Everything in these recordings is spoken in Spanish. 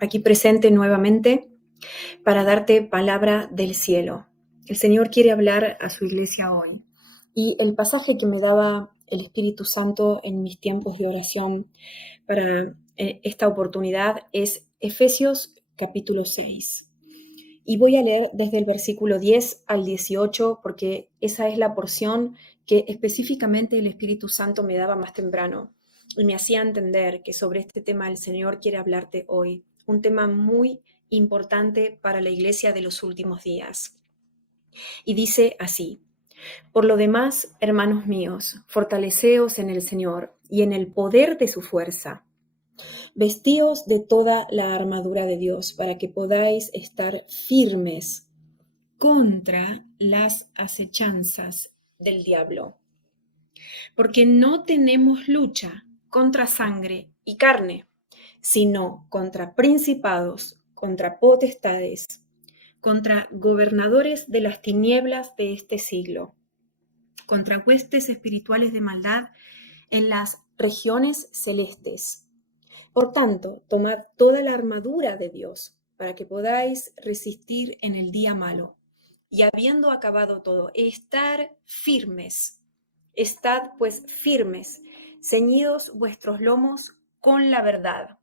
aquí presente nuevamente para darte palabra del cielo. El Señor quiere hablar a su iglesia hoy. Y el pasaje que me daba el Espíritu Santo en mis tiempos de oración para esta oportunidad es Efesios capítulo 6. Y voy a leer desde el versículo 10 al 18 porque esa es la porción que específicamente el Espíritu Santo me daba más temprano y me hacía entender que sobre este tema el Señor quiere hablarte hoy, un tema muy importante para la iglesia de los últimos días. Y dice así: por lo demás, hermanos míos, fortaleceos en el Señor y en el poder de su fuerza. Vestíos de toda la armadura de Dios para que podáis estar firmes contra las acechanzas del diablo. Porque no tenemos lucha contra sangre y carne, sino contra principados, contra potestades, contra gobernadores de las tinieblas de este siglo, contra huestes espirituales de maldad en las regiones celestes. Por tanto, tomad toda la armadura de Dios para que podáis resistir en el día malo. Y habiendo acabado todo, estar firmes. Estad pues firmes, ceñidos vuestros lomos con la verdad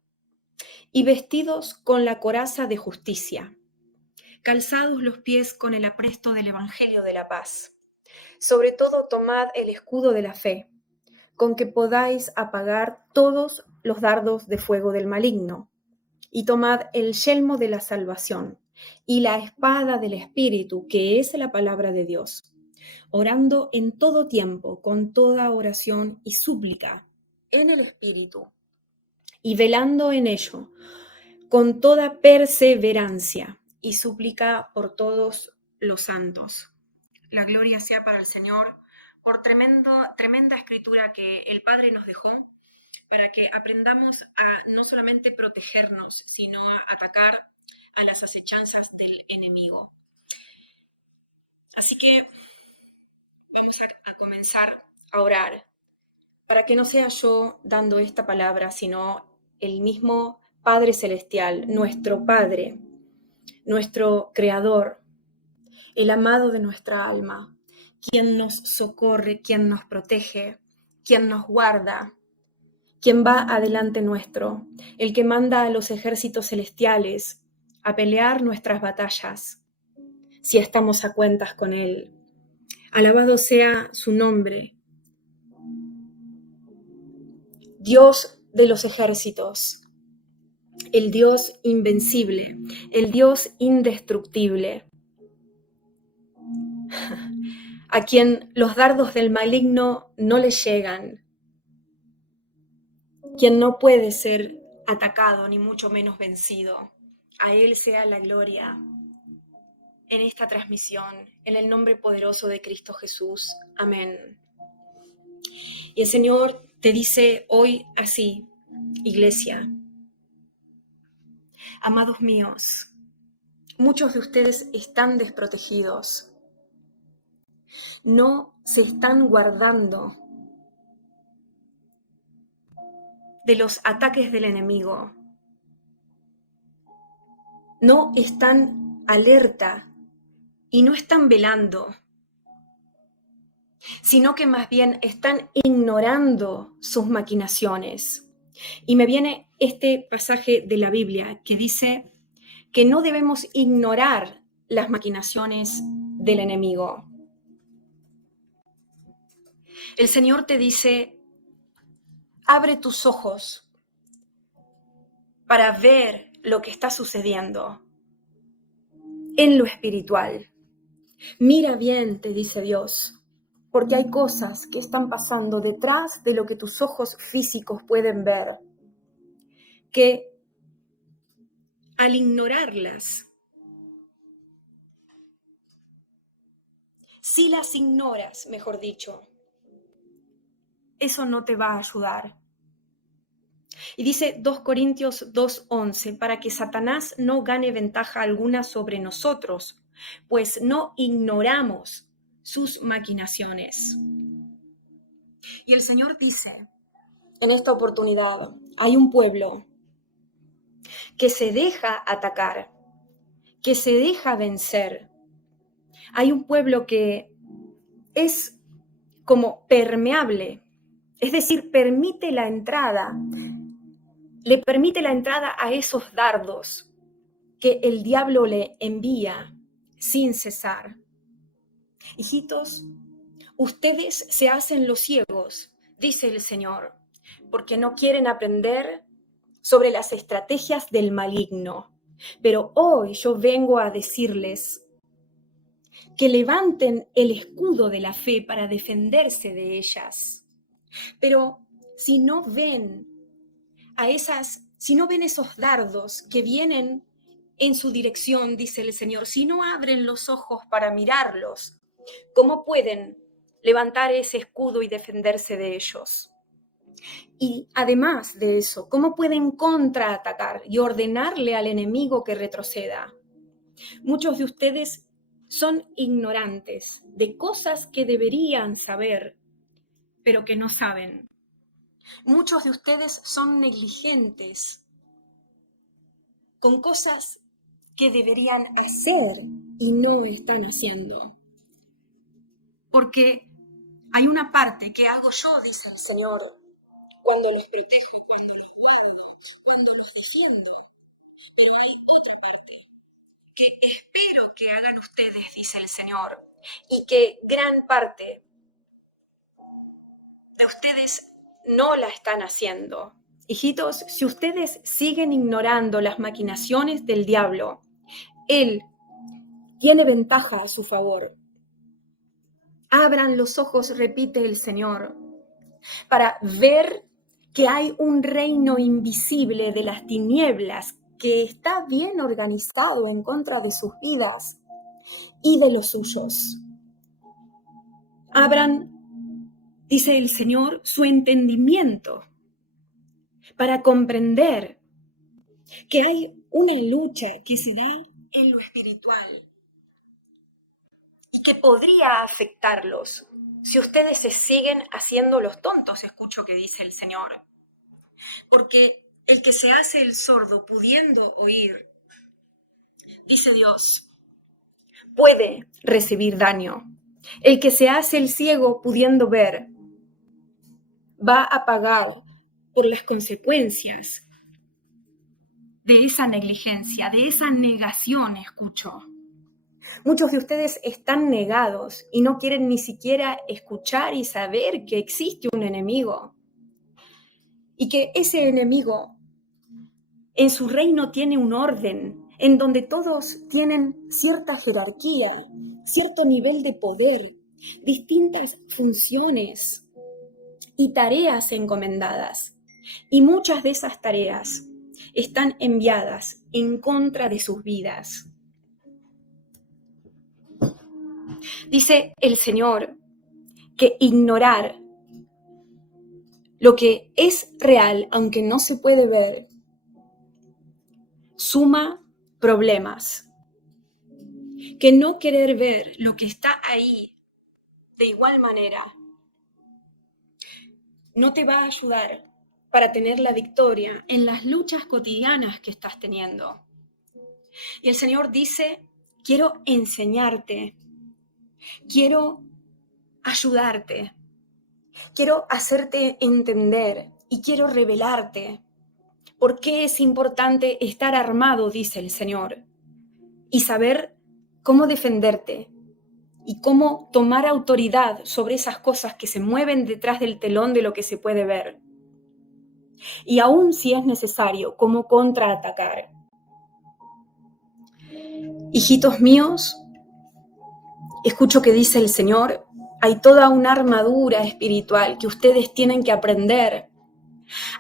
y vestidos con la coraza de justicia, calzados los pies con el apresto del evangelio de la paz. Sobre todo tomad el escudo de la fe, con que podáis apagar todos los dardos de fuego del maligno, y tomad el yelmo de la salvación y la espada del Espíritu, que es la palabra de Dios, orando en todo tiempo, con toda oración y súplica en el Espíritu, y velando en ello, con toda perseverancia y súplica por todos los santos. La gloria sea para el Señor por tremenda escritura que el Padre nos dejó, para que aprendamos a no solamente protegernos, sino a atacar a las acechanzas del enemigo. Así que vamos a comenzar a orar, para que no sea yo dando esta palabra, sino el mismo Padre Celestial, nuestro Padre, nuestro Creador, el amado de nuestra alma, quien nos socorre, quien nos protege, quien nos guarda, quien va adelante nuestro, el que manda a los ejércitos celestiales a pelear nuestras batallas, si estamos a cuentas con Él. Alabado sea su nombre, Dios de los ejércitos, el Dios invencible, el Dios indestructible, a quien los dardos del maligno no le llegan, quien no puede ser atacado ni mucho menos vencido. A Él sea la gloria en esta transmisión, en el nombre poderoso de Cristo Jesús. Amén. Y el Señor te dice hoy así, iglesia: amados míos, muchos de ustedes están desprotegidos, no se están guardando de los ataques del enemigo, no están alerta y no están velando, sino que más bien están ignorando sus maquinaciones. Y me viene este pasaje de la Biblia que dice que no debemos ignorar las maquinaciones del enemigo. El Señor te dice: abre tus ojos para ver lo que está sucediendo en lo espiritual. Mira bien, te dice Dios, porque hay cosas que están pasando detrás de lo que tus ojos físicos pueden ver, que al ignorarlas, si las ignoras, mejor dicho, eso no te va a ayudar. Y dice 2 Corintios 2:11, para que Satanás no gane ventaja alguna sobre nosotros, pues no ignoramos sus maquinaciones. Y el Señor dice, en esta oportunidad, hay un pueblo que se deja atacar, que se deja vencer. Hay un pueblo que es como permeable, es decir, le permite la entrada a esos dardos que el diablo le envía sin cesar. Hijitos, ustedes se hacen los ciegos, dice el Señor, porque no quieren aprender sobre las estrategias del maligno. Pero hoy yo vengo a decirles que levanten el escudo de la fe para defenderse de ellas. Pero si no ven si no ven esos dardos que vienen en su dirección, dice el Señor, si no abren los ojos para mirarlos, ¿cómo pueden levantar ese escudo y defenderse de ellos? Y además de eso, ¿cómo pueden contraatacar y ordenarle al enemigo que retroceda? Muchos de ustedes son ignorantes de cosas que deberían saber, pero que no saben. Muchos de ustedes son negligentes con cosas que deberían hacer y no están haciendo. Porque hay una parte que hago yo, dice el Señor, cuando los protejo, cuando los guardo, cuando los defiendo. Pero hay otra parte que espero que hagan ustedes, dice el Señor, y que gran parte de ustedes no la están haciendo. Hijitos, si ustedes siguen ignorando las maquinaciones del diablo, él tiene ventaja a su favor. Abran los ojos, repite el Señor, para ver que hay un reino invisible de las tinieblas que está bien organizado en contra de sus vidas y de los suyos. Abran, dice el Señor, su entendimiento para comprender que hay una lucha que se da en lo espiritual y que podría afectarlos si ustedes se siguen haciendo los tontos, escucho que dice el Señor. Porque el que se hace el sordo pudiendo oír, dice Dios, puede recibir daño. El que se hace el ciego pudiendo ver, va a pagar por las consecuencias de esa negligencia, de esa negación, escucho. Muchos de ustedes están negados y no quieren ni siquiera escuchar y saber que existe un enemigo y que ese enemigo en su reino tiene un orden en donde todos tienen cierta jerarquía, cierto nivel de poder, distintas funciones y tareas encomendadas. Y muchas de esas tareas están enviadas en contra de sus vidas. Dice el Señor que ignorar lo que es real, aunque no se puede ver, suma problemas. Que no querer ver lo que está ahí de igual manera no te va a ayudar para tener la victoria en las luchas cotidianas que estás teniendo. Y el Señor dice, quiero enseñarte, quiero ayudarte, quiero hacerte entender y quiero revelarte por qué es importante estar armado, dice el Señor, y saber cómo defenderte y cómo tomar autoridad sobre esas cosas que se mueven detrás del telón de lo que se puede ver. Y aún si es necesario, cómo contraatacar. Hijitos míos, escucho que dice el Señor, hay toda una armadura espiritual que ustedes tienen que aprender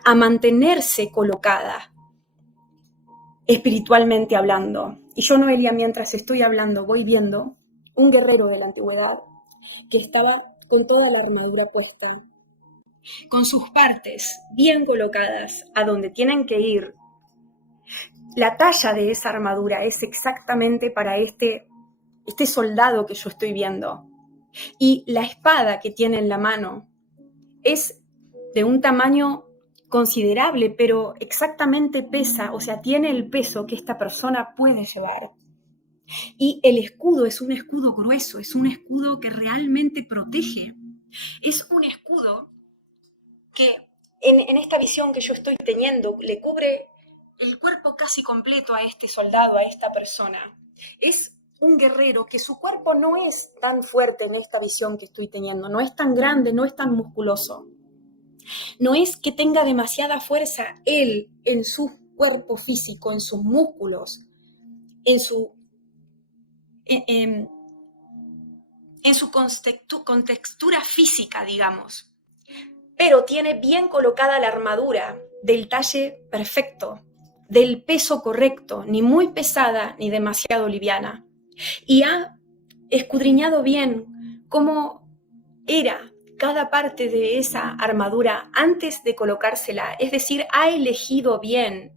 a mantenerse colocada, espiritualmente hablando. Y yo, Noelia, mientras estoy hablando, voy viendo un guerrero de la antigüedad que estaba con toda la armadura puesta, con sus partes bien colocadas a donde tienen que ir. La talla de esa armadura es exactamente para este soldado que yo estoy viendo. Y la espada que tiene en la mano es de un tamaño considerable, pero exactamente pesa, o sea, tiene el peso que esta persona puede llevar. Y el escudo es un escudo grueso, es un escudo que realmente protege. Es un escudo que en esta visión que yo estoy teniendo le cubre el cuerpo casi completo a este soldado, a esta persona. Es un guerrero que su cuerpo no es tan fuerte en esta visión que estoy teniendo, no es tan grande, no es tan musculoso. No es que tenga demasiada fuerza él en su cuerpo físico, en sus músculos, en su, en, en su contextura física, digamos. Pero tiene bien colocada la armadura del talle perfecto, del peso correcto, ni muy pesada ni demasiado liviana. Y ha escudriñado bien cómo era cada parte de esa armadura antes de colocársela, es decir, ha elegido bien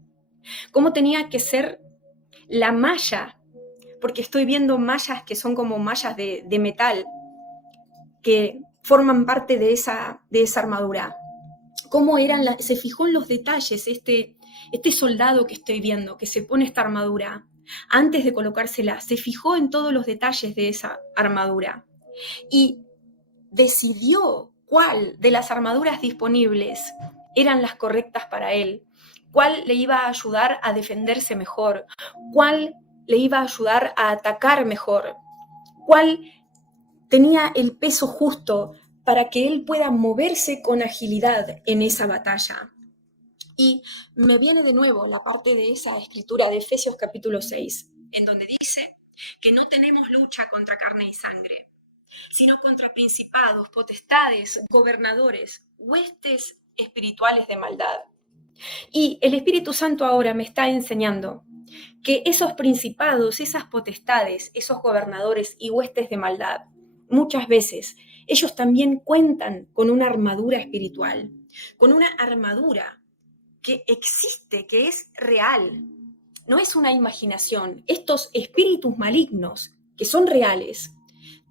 cómo tenía que ser la malla, porque estoy viendo mallas que son como mallas de metal que forman parte de esa armadura. Cómo eran se fijó en los detalles este soldado que estoy viendo, que se pone esta armadura. Antes de colocársela, se fijó en todos los detalles de esa armadura y decidió cuál de las armaduras disponibles eran las correctas para él, cuál le iba a ayudar a defenderse mejor, cuál le iba a ayudar a atacar mejor, cuál tenía el peso justo para que él pueda moverse con agilidad en esa batalla. Y me viene de nuevo la parte de esa escritura de Efesios capítulo 6, en donde dice que no tenemos lucha contra carne y sangre, sino contra principados, potestades, gobernadores, huestes espirituales de maldad. Y el Espíritu Santo ahora me está enseñando que esos principados, esas potestades, esos gobernadores y huestes de maldad, muchas veces ellos también cuentan con una armadura espiritual, con una armadura que existe, que es real. No es una imaginación. Estos espíritus malignos, que son reales,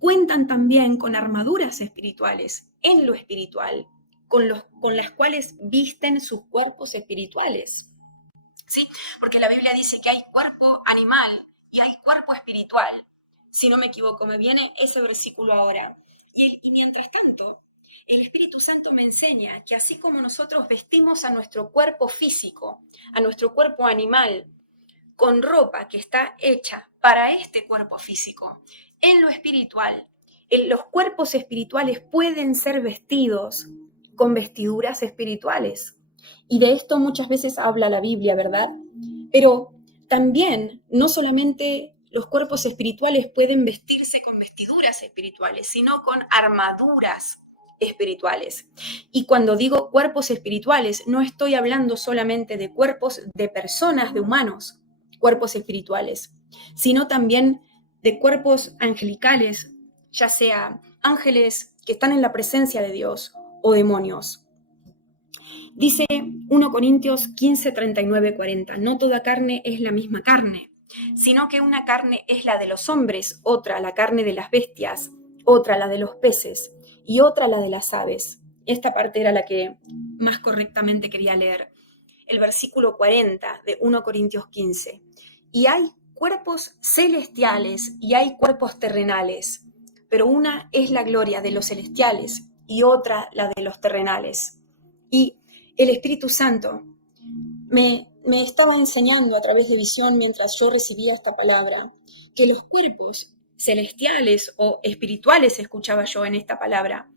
cuentan también con armaduras espirituales en lo espiritual, con las cuales visten sus cuerpos espirituales. ¿Sí? Porque la Biblia dice que hay cuerpo animal y hay cuerpo espiritual. Si no me equivoco, me viene ese versículo ahora. Y mientras tanto, el Espíritu Santo me enseña que así como nosotros vestimos a nuestro cuerpo físico, a nuestro cuerpo animal, con ropa que está hecha para este cuerpo físico, en lo espiritual, los cuerpos espirituales pueden ser vestidos con vestiduras espirituales. Y de esto muchas veces habla la Biblia, ¿verdad? Pero también, no solamente los cuerpos espirituales pueden vestirse con vestiduras espirituales, sino con armaduras espirituales. Y cuando digo cuerpos espirituales, no estoy hablando solamente de cuerpos de personas, de humanos, cuerpos espirituales, sino también de cuerpos angelicales, ya sea ángeles que están en la presencia de Dios o demonios. Dice 1 Corintios 15, 39, 40, no toda carne es la misma carne, sino que una carne es la de los hombres, otra la carne de las bestias, otra la de los peces y otra la de las aves. Esta parte era la que más correctamente quería leer. El versículo 40 de 1 Corintios 15. Y hay cuerpos celestiales y hay cuerpos terrenales, pero una es la gloria de los celestiales y otra la de los terrenales. Y el Espíritu Santo me estaba enseñando a través de visión mientras yo recibía esta palabra, que los cuerpos celestiales o espirituales, escuchaba yo en esta palabra,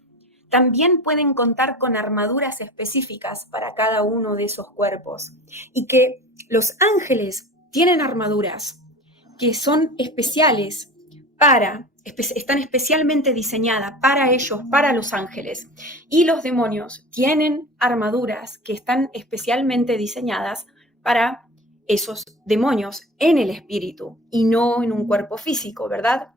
también pueden contar con armaduras específicas para cada uno de esos cuerpos y que los ángeles tienen armaduras que son especiales están especialmente diseñadas para ellos, para los ángeles, y los demonios tienen armaduras que están especialmente diseñadas para esos demonios en el espíritu y no en un cuerpo físico, ¿verdad?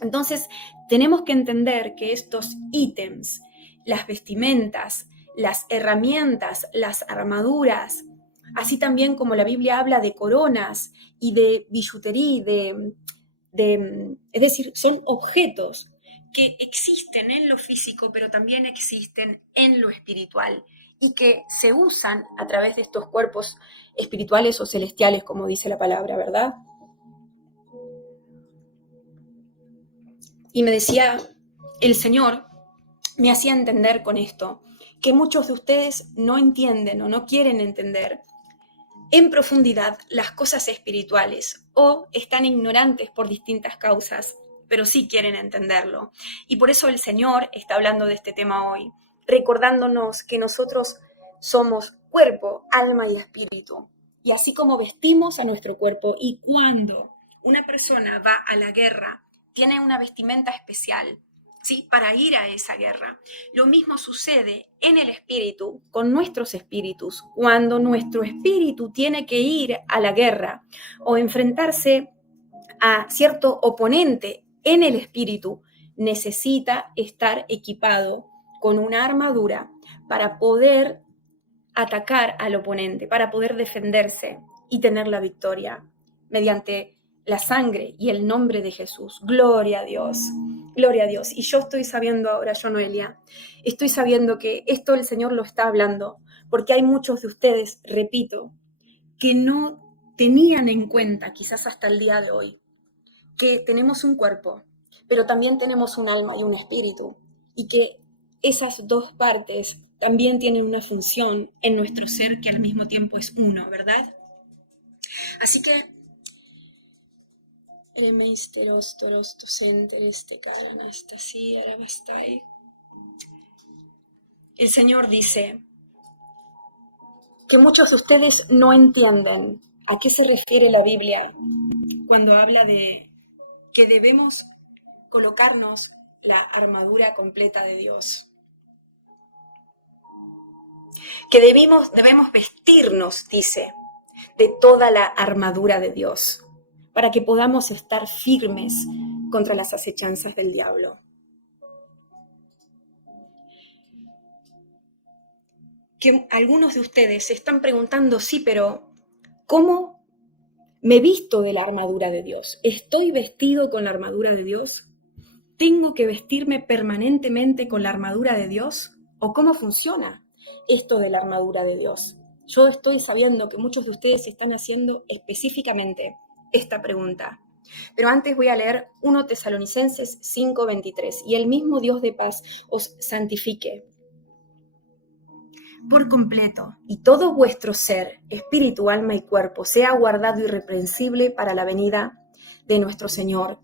Entonces, tenemos que entender que estos ítems, las vestimentas, las herramientas, las armaduras, así también como la Biblia habla de coronas y de billutería, es decir, son objetos que existen en lo físico, pero también existen en lo espiritual. y que se usan a través de estos cuerpos espirituales o celestiales, como dice la palabra, ¿verdad? Y me decía el Señor, me hacía entender con esto, que muchos de ustedes no entienden o no quieren entender en profundidad las cosas espirituales o están ignorantes por distintas causas, pero sí quieren entenderlo. Y por eso el Señor está hablando de este tema hoy, recordándonos que nosotros somos cuerpo, alma y espíritu. Y así como vestimos a nuestro cuerpo, y cuando una persona va a la guerra, tiene una vestimenta especial, ¿sí? Para ir a esa guerra. Lo mismo sucede en el espíritu, con nuestros espíritus, cuando nuestro espíritu tiene que ir a la guerra o enfrentarse a cierto oponente en el espíritu, necesita estar equipado con una armadura para poder atacar al oponente, para poder defenderse y tener la victoria mediante la sangre y el nombre de Jesús. Gloria a Dios, gloria a Dios. Y yo estoy sabiendo ahora, yo Noelia, estoy sabiendo que esto el Señor lo está hablando, porque hay muchos de ustedes, repito, que no tenían en cuenta, quizás hasta el día de hoy, que tenemos un cuerpo, pero también tenemos un alma y un espíritu, y que esas dos partes también tienen una función en nuestro ser que al mismo tiempo es uno, ¿verdad? Así que el Señor dice que muchos de ustedes no entienden a qué se refiere la Biblia cuando habla de que debemos colocarnos la armadura completa de Dios. Que debemos vestirnos, dice, de toda la armadura de Dios, para que podamos estar firmes contra las acechanzas del diablo. Que algunos de ustedes se están preguntando, sí, pero ¿cómo me visto de la armadura de Dios? ¿Estoy vestido con la armadura de Dios? ¿Tengo que vestirme permanentemente con la armadura de Dios? ¿O cómo funciona esto de la armadura de Dios? Yo estoy sabiendo que muchos de ustedes están haciendo específicamente esta pregunta. Pero antes voy a leer 1 Tesalonicenses 5:23. Y el mismo Dios de paz os santifique por completo, y todo vuestro ser, espíritu, alma y cuerpo, sea guardado irreprensible para la venida de nuestro Señor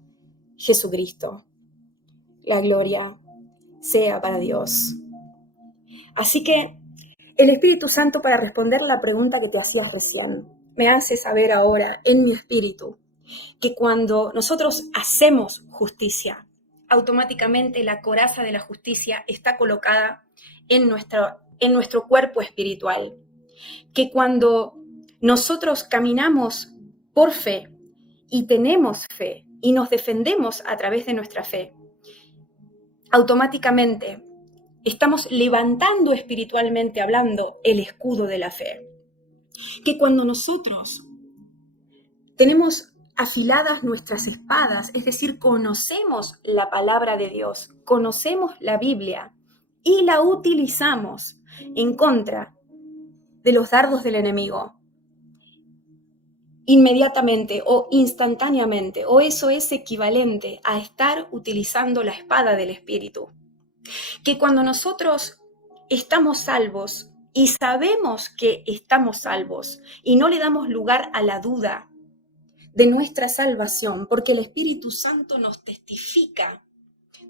Jesucristo. La gloria sea para Dios. Así que el Espíritu Santo, para responder la pregunta que te hacías recién, me hace saber ahora en mi espíritu que cuando nosotros hacemos justicia, automáticamente la coraza de la justicia está colocada en nuestro cuerpo espiritual. Que cuando nosotros caminamos por fe y tenemos fe y nos defendemos a través de nuestra fe, automáticamente estamos levantando espiritualmente hablando el escudo de la fe. Que cuando nosotros tenemos afiladas nuestras espadas, es decir, conocemos la palabra de Dios, conocemos la Biblia y la utilizamos en contra de los dardos del enemigo, inmediatamente o instantáneamente, o eso es equivalente a estar utilizando la espada del Espíritu. Que cuando nosotros estamos salvos y sabemos que estamos salvos y no le damos lugar a la duda de nuestra salvación, porque el Espíritu Santo nos testifica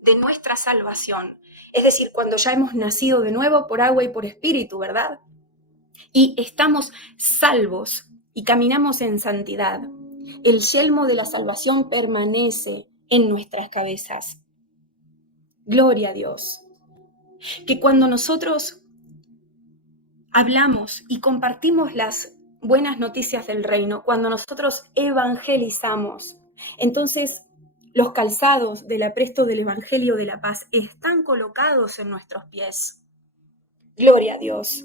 de nuestra salvación, es decir, cuando ya hemos nacido de nuevo por agua y por espíritu, ¿verdad? Y estamos salvos y caminamos en santidad. El yelmo de la salvación permanece en nuestras cabezas. Gloria a Dios. Que cuando nosotros hablamos y compartimos las buenas noticias del reino, cuando nosotros evangelizamos, entonces los calzados del apresto del evangelio de la paz están colocados en nuestros pies. Gloria a Dios.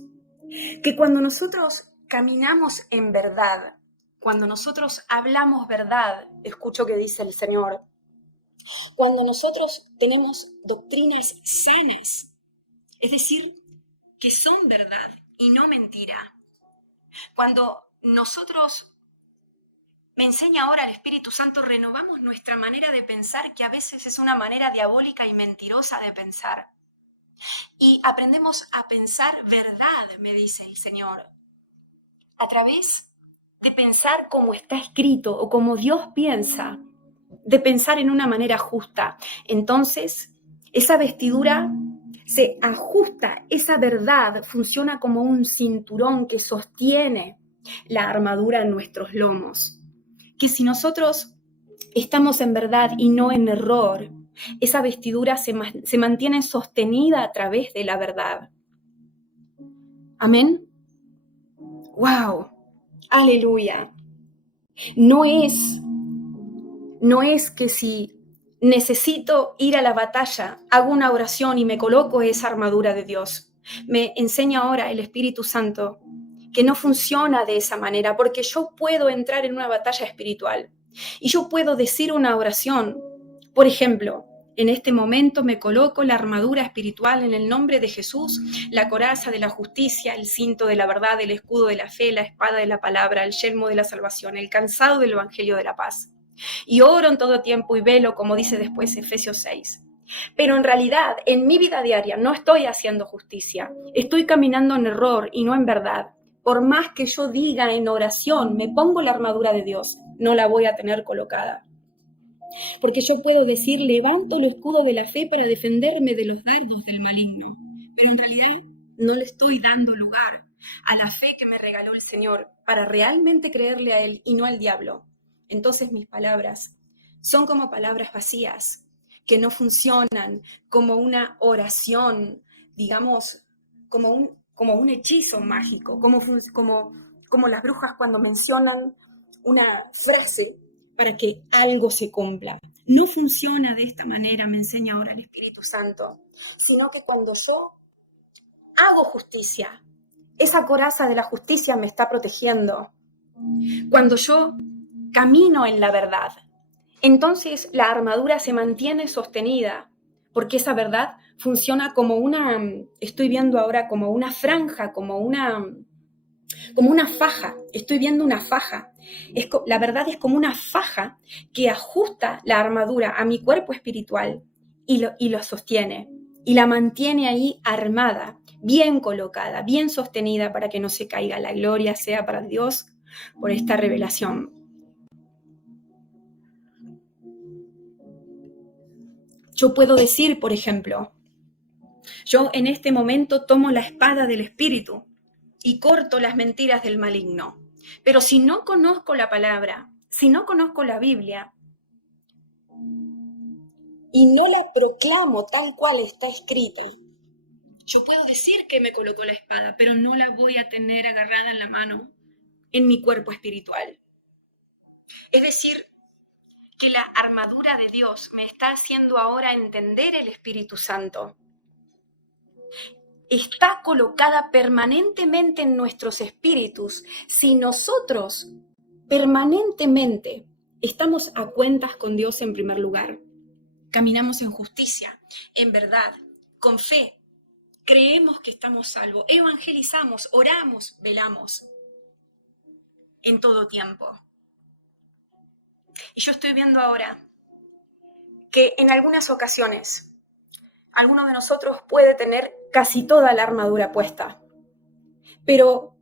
Que cuando nosotros caminamos en verdad, cuando nosotros hablamos verdad, escucho que dice el Señor, cuando nosotros tenemos doctrinas sanas, es decir, que son verdad y no mentira. Cuando nosotros, me enseña ahora el Espíritu Santo, renovamos nuestra manera de pensar, que a veces es una manera diabólica y mentirosa de pensar. Y aprendemos a pensar verdad, me dice el Señor, a través de pensar como está escrito o como Dios piensa, de pensar en una manera justa. Entonces, esa vestidura se ajusta, esa verdad funciona como un cinturón que sostiene la armadura en nuestros lomos. Que si nosotros estamos en verdad y no en error, esa vestidura se mantiene sostenida a través de la verdad. Amén. ¡Wow! Aleluya. No es que si necesito ir a la batalla, hago una oración y me coloco esa armadura de Dios. Me enseña ahora el Espíritu Santo que no funciona de esa manera, porque yo puedo entrar en una batalla espiritual y yo puedo decir una oración. Por ejemplo, en este momento me coloco la armadura espiritual en el nombre de Jesús, la coraza de la justicia, el cinto de la verdad, el escudo de la fe, la espada de la palabra, el yelmo de la salvación, el calzado del evangelio de la paz. Y oro en todo tiempo y velo, como dice después Efesios 6. Pero en realidad, en mi vida diaria no estoy haciendo justicia, estoy caminando en error y no en verdad. Por más que yo diga en oración, me pongo la armadura de Dios, no la voy a tener colocada. Porque yo puedo decir, levanto el escudo de la fe para defenderme de los dardos del maligno. Pero en realidad no le estoy dando lugar a la fe que me regaló el Señor para realmente creerle a Él y no al diablo. Entonces mis palabras son como palabras vacías, que no funcionan, como una oración, digamos, como un hechizo mágico, como las brujas cuando mencionan una frase para que algo se cumpla. No funciona de esta manera, me enseña ahora el Espíritu Santo, sino que cuando yo hago justicia, esa coraza de la justicia me está protegiendo. Cuando yo camino en la verdad, entonces la armadura se mantiene sostenida, porque esa verdad funciona como estoy viendo ahora como una franja, como una faja. Estoy viendo una faja. La verdad es como una faja que ajusta la armadura a mi cuerpo espiritual y lo sostiene. Y la mantiene ahí armada, bien colocada, bien sostenida para que no se caiga. La gloria sea para Dios por esta revelación. Yo puedo decir, por ejemplo, yo en este momento tomo la espada del Espíritu y corto las mentiras del maligno. Pero si no conozco la palabra, si no conozco la Biblia y no la proclamo tal cual está escrita, yo puedo decir que me colocó la espada, pero no la voy a tener agarrada en la mano, en mi cuerpo espiritual. Es decir, que la armadura de Dios me está haciendo ahora entender el Espíritu Santo. Está colocada permanentemente en nuestros espíritus si nosotros permanentemente estamos a cuentas con Dios en primer lugar. Caminamos en justicia, en verdad, con fe. Creemos que estamos salvos, evangelizamos, oramos, velamos en todo tiempo. Y yo estoy viendo ahora que en algunas ocasiones alguno de nosotros puede tener casi toda la armadura puesta, pero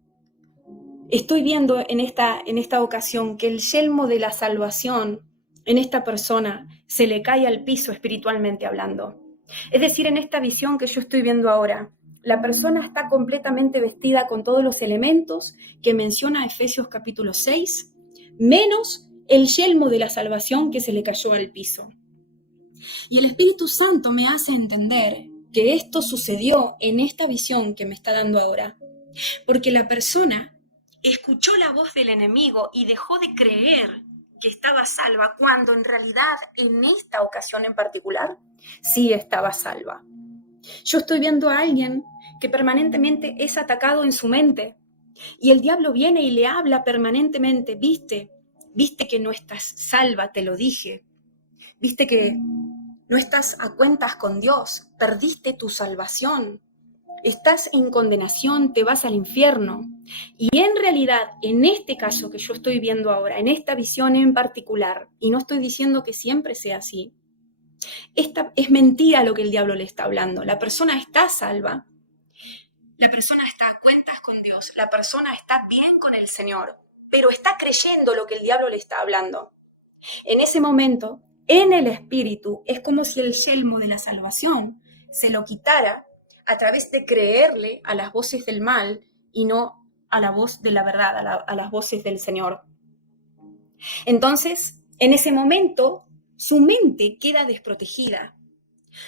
estoy viendo en esta ocasión que el yelmo de la salvación en esta persona se le cae al piso espiritualmente hablando. Es decir, en esta visión que yo estoy viendo ahora, la persona está completamente vestida con todos los elementos que menciona Efesios capítulo 6, menos el yelmo de la salvación que se le cayó al piso. Y el Espíritu Santo me hace entender que esto sucedió en esta visión que me está dando ahora, porque la persona escuchó la voz del enemigo y dejó de creer que estaba salva, cuando en realidad en esta ocasión en particular sí estaba salva. Yo estoy viendo a alguien que permanentemente es atacado en su mente y el diablo viene y le habla permanentemente, viste que no estás salva, te lo dije, viste que no estás a cuentas con Dios, perdiste tu salvación. estás en condenación, te vas al infierno. Y en realidad, en este caso que yo estoy viendo ahora, en esta visión en particular, y no estoy diciendo que siempre sea así, es mentira lo que el diablo le está hablando. La persona está salva, la persona está a cuentas con Dios, la persona está bien con el Señor, pero está creyendo lo que el diablo le está hablando. En ese momento, en el espíritu, es como si el yelmo de la salvación se lo quitara a través de creerle a las voces del mal y no a la voz de la verdad, a las voces del Señor. Entonces, en ese momento, su mente queda desprotegida.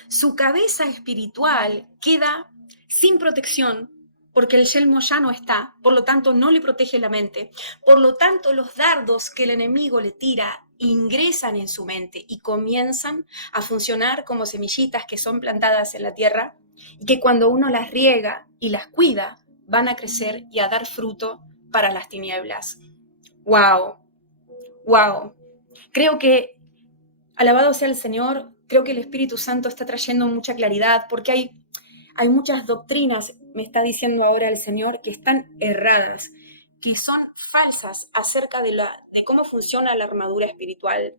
Su cabeza espiritual queda sin protección porque el yelmo ya no está, por lo tanto no le protege la mente. Por lo tanto, los dardos que el enemigo le tira ingresan en su mente y comienzan a funcionar como semillitas que son plantadas en la tierra y que cuando uno las riega y las cuida, van a crecer y a dar fruto para las tinieblas. ¡Wow! ¡Wow! Creo que, alabado sea el Señor, creo que el Espíritu Santo está trayendo mucha claridad porque hay muchas doctrinas, me está diciendo ahora el Señor, que están erradas, que son falsas acerca de cómo funciona la armadura espiritual.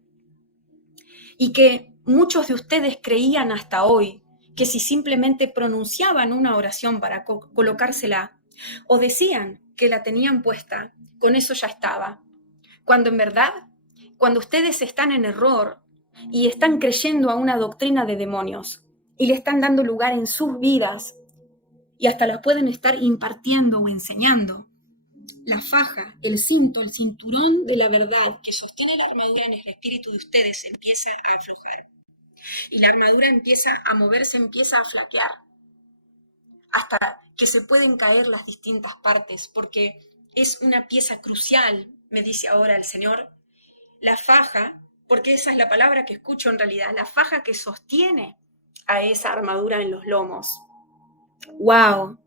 Y que muchos de ustedes creían hasta hoy que si simplemente pronunciaban una oración para colocársela o decían que la tenían puesta, con eso ya estaba. Cuando en verdad, cuando ustedes están en error y están creyendo a una doctrina de demonios y le están dando lugar en sus vidas y hasta la pueden estar impartiendo o enseñando, la faja, el cinto, el cinturón de la verdad que sostiene la armadura en el espíritu de ustedes empieza a aflojar. Y la armadura empieza a moverse, empieza a flaquear, hasta que se pueden caer las distintas partes, porque es una pieza crucial, me dice ahora el Señor, la faja, porque esa es la palabra que escucho en realidad, la faja que sostiene a esa armadura en los lomos. ¡Wow!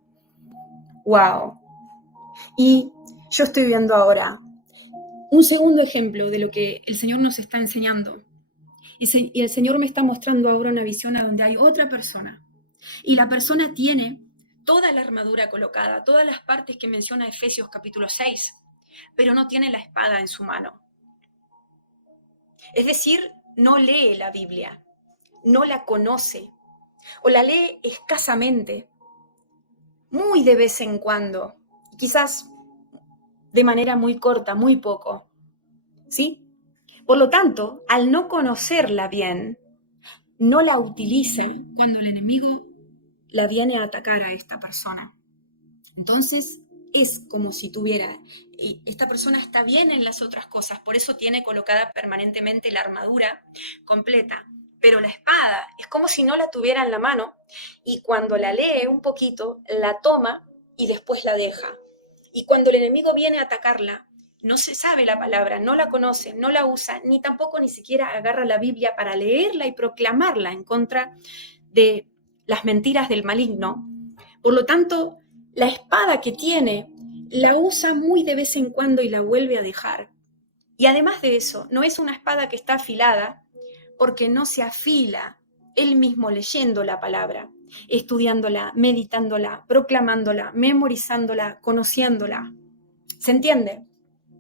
¡Wow! Y yo estoy viendo ahora un segundo ejemplo de lo que el Señor nos está enseñando. Y el Señor me está mostrando ahora una visión a donde hay otra persona. Y la persona tiene toda la armadura colocada, todas las partes que menciona Efesios capítulo 6, pero no tiene la espada en su mano. Es decir, no lee la Biblia, no la conoce, o la lee escasamente, muy de vez en cuando, quizás de manera muy corta, muy poco, ¿sí? Por lo tanto, al no conocerla bien, no la utilice cuando el enemigo la viene a atacar a esta persona. Entonces, es como si tuviera, y esta persona está bien en las otras cosas, por eso tiene colocada permanentemente la armadura completa, pero la espada es como si no la tuviera en la mano y cuando la lee un poquito, la toma y después la deja. Y cuando el enemigo viene a atacarla, no se sabe la palabra, no la conoce, no la usa, ni tampoco ni siquiera agarra la Biblia para leerla y proclamarla en contra de las mentiras del maligno. Por lo tanto, la espada que tiene la usa muy de vez en cuando y la vuelve a dejar. Y además de eso, no es una espada que está afilada porque no se afila él mismo leyendo la palabra, estudiándola, meditándola, proclamándola, memorizándola, conociéndola. ¿Se entiende?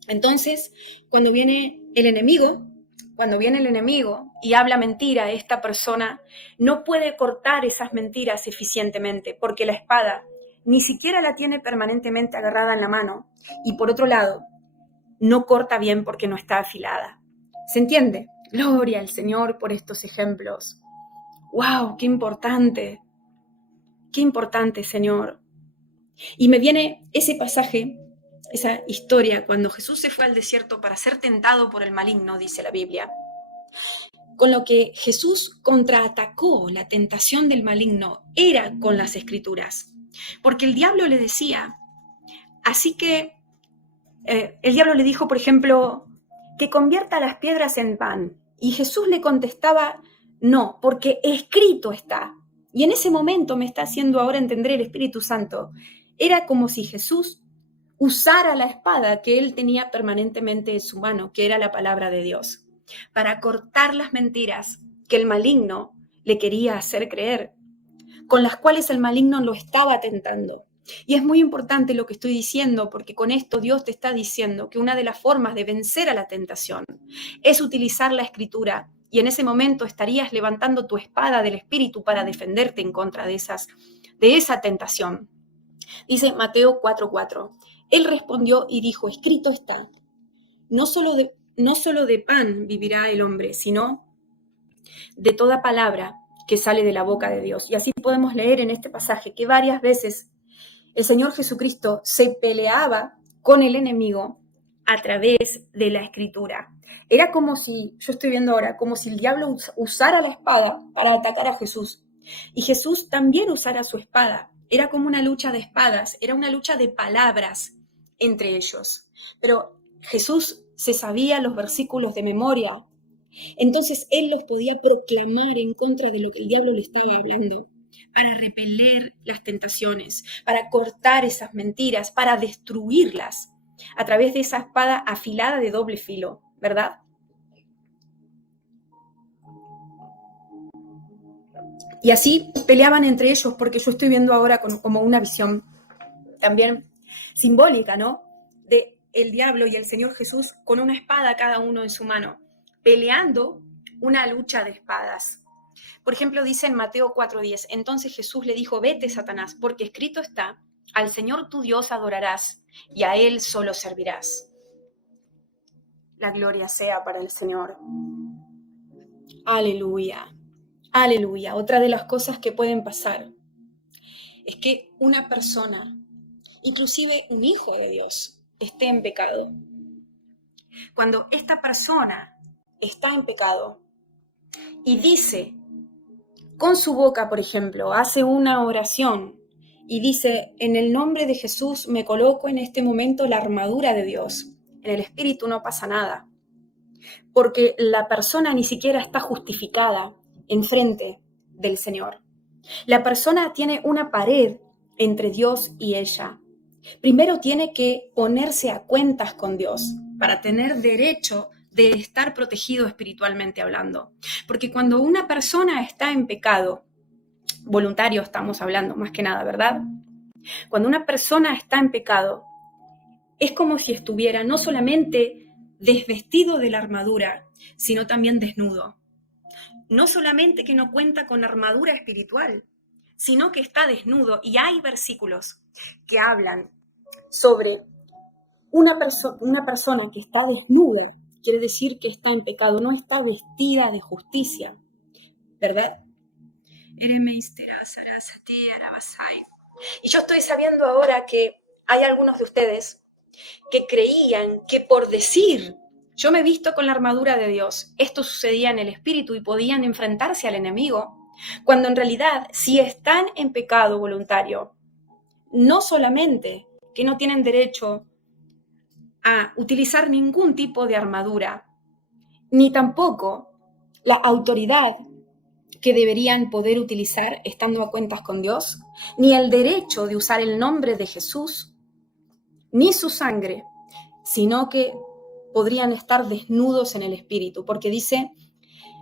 Entonces, cuando viene el enemigo y habla mentira, esta persona no puede cortar esas mentiras eficientemente porque la espada ni siquiera la tiene permanentemente agarrada en la mano y por otro lado, no corta bien porque no está afilada. ¿Se entiende? Gloria al Señor por estos ejemplos. ¡Wow! ¡Qué importante! ¡Qué importante, Señor! Y me viene ese pasaje, esa historia, cuando Jesús se fue al desierto para ser tentado por el maligno, dice la Biblia. Con lo que Jesús contraatacó la tentación del maligno era con las escrituras. Porque el diablo le decía, así que el diablo le dijo, por ejemplo, que convierta las piedras en pan. Y Jesús le contestaba, no, porque escrito está. Y en ese momento me está haciendo ahora entender el Espíritu Santo. Era como si Jesús usara la espada que él tenía permanentemente en su mano, que era la palabra de Dios, para cortar las mentiras que el maligno le quería hacer creer. con las cuales el maligno lo estaba tentando. Y es muy importante lo que estoy diciendo, porque con esto Dios te está diciendo que una de las formas de vencer a la tentación es utilizar la escritura, y en ese momento estarías levantando tu espada del Espíritu para defenderte en contra de esa tentación. Dice Mateo 4:4. Él respondió y dijo, escrito está, no solo de pan vivirá el hombre, sino de toda palabra que sale de la boca de Dios. Y así podemos leer en este pasaje que varias veces el Señor Jesucristo se peleaba con el enemigo a través de la escritura. Era como si, yo estoy viendo ahora, como si el diablo usara la espada para atacar a Jesús. Y Jesús también usara su espada. Era como una lucha de espadas, era una lucha de palabras entre ellos. Pero Jesús se sabía los versículos de memoria. Entonces él los podía proclamar en contra de lo que el diablo le estaba hablando, para repeler las tentaciones, para cortar esas mentiras, para destruirlas a través de esa espada afilada de doble filo, ¿verdad? Y así peleaban entre ellos, porque yo estoy viendo ahora como una visión también simbólica, ¿no? De el diablo y el Señor Jesús con una espada cada uno en su mano, peleando una lucha de espadas. Por ejemplo, dice en Mateo 4:10, entonces Jesús le dijo, vete, Satanás, porque escrito está, al Señor tu Dios adorarás y a Él solo servirás. La gloria sea para el Señor. Aleluya, aleluya. Otra de las cosas que pueden pasar es que una persona, inclusive un hijo de Dios, esté en pecado. Cuando esta persona está en pecado y dice con su boca, por ejemplo, hace una oración y dice, en el nombre de Jesús me coloco en este momento la armadura de Dios. En el espíritu no pasa nada, porque la persona ni siquiera está justificada enfrente del Señor. La persona tiene una pared entre Dios y ella. Primero tiene que ponerse a cuentas con Dios para tener derecho de estar protegido espiritualmente hablando. Porque cuando una persona está en pecado, voluntario estamos hablando más que nada, ¿verdad? Cuando una persona está en pecado, es como si estuviera no solamente desvestido de la armadura, sino también desnudo. No solamente que no cuenta con armadura espiritual, sino que está desnudo. Y hay versículos que hablan sobre una persona que está desnuda, quiere decir que está en pecado, no está vestida de justicia, ¿verdad? Y yo estoy sabiendo ahora que hay algunos de ustedes que creían que por decir, yo me he visto con la armadura de Dios, esto sucedía en el espíritu y podían enfrentarse al enemigo, cuando en realidad, si están en pecado voluntario, no solamente que no tienen derecho a utilizar ningún tipo de armadura, ni tampoco la autoridad que deberían poder utilizar estando a cuentas con Dios, ni el derecho de usar el nombre de Jesús, ni su sangre, sino que podrían estar desnudos en el espíritu, porque dice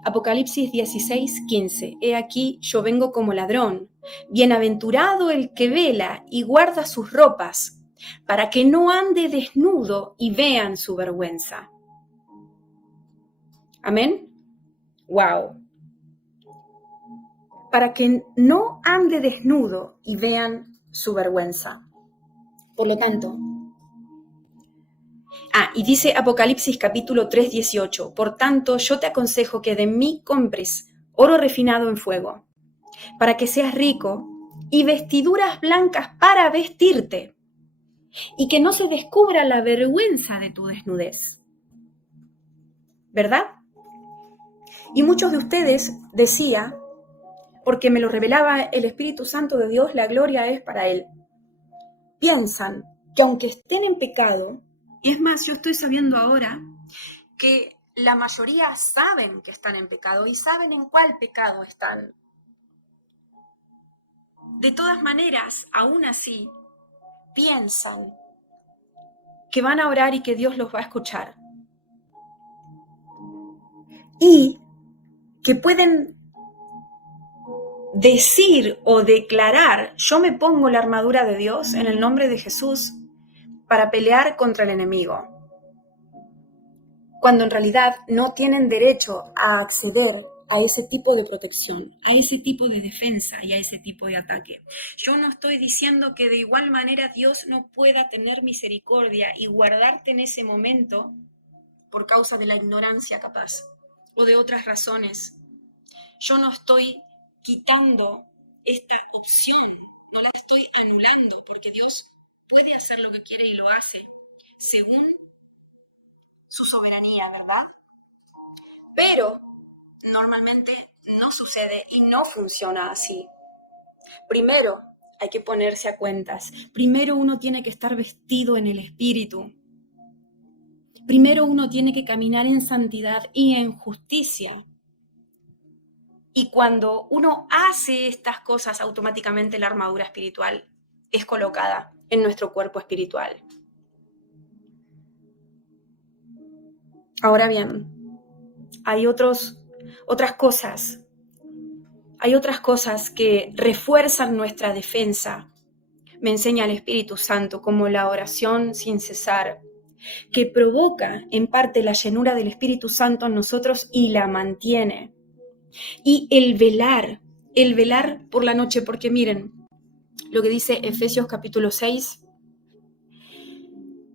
Apocalipsis 16:15, he aquí yo vengo como ladrón, bienaventurado el que vela y guarda sus ropas, para que no ande desnudo y vean su vergüenza. Amén. Wow. Para que no ande desnudo y vean su vergüenza. Por lo tanto, y dice Apocalipsis capítulo 3:18, por tanto yo te aconsejo que de mí compres oro refinado en fuego, para que seas rico, y vestiduras blancas para vestirte, y que no se descubra la vergüenza de tu desnudez. ¿Verdad? Y muchos de ustedes decía, porque me lo revelaba el Espíritu Santo de Dios, la gloria es para Él. Piensan que aunque estén en pecado, y es más, yo estoy sabiendo ahora que la mayoría saben que están en pecado y saben en cuál pecado están. De todas maneras, aún así, piensan que van a orar y que Dios los va a escuchar. Y que pueden decir o declarar, yo me pongo la armadura de Dios en el nombre de Jesús para pelear contra el enemigo, cuando en realidad no tienen derecho a acceder a ese tipo de protección, a ese tipo de defensa y a ese tipo de ataque. Yo no estoy diciendo que de igual manera Dios no pueda tener misericordia y guardarte en ese momento por causa de la ignorancia capaz o de otras razones. Yo no estoy quitando esta opción, no la estoy anulando, porque Dios puede hacer lo que quiere y lo hace según su soberanía, ¿verdad? Pero normalmente no sucede y no funciona así. Primero hay que ponerse a cuentas. Primero uno tiene que estar vestido en el Espíritu. Primero uno tiene que caminar en santidad y en justicia. Y cuando uno hace estas cosas, automáticamente la armadura espiritual es colocada en nuestro cuerpo espiritual. Ahora bien, hay otras cosas. Hay otras cosas que refuerzan nuestra defensa. Me enseña el Espíritu Santo, como la oración sin cesar, que provoca en parte la llenura del Espíritu Santo en nosotros y la mantiene. Y el velar por la noche, porque miren lo que dice Efesios capítulo 6,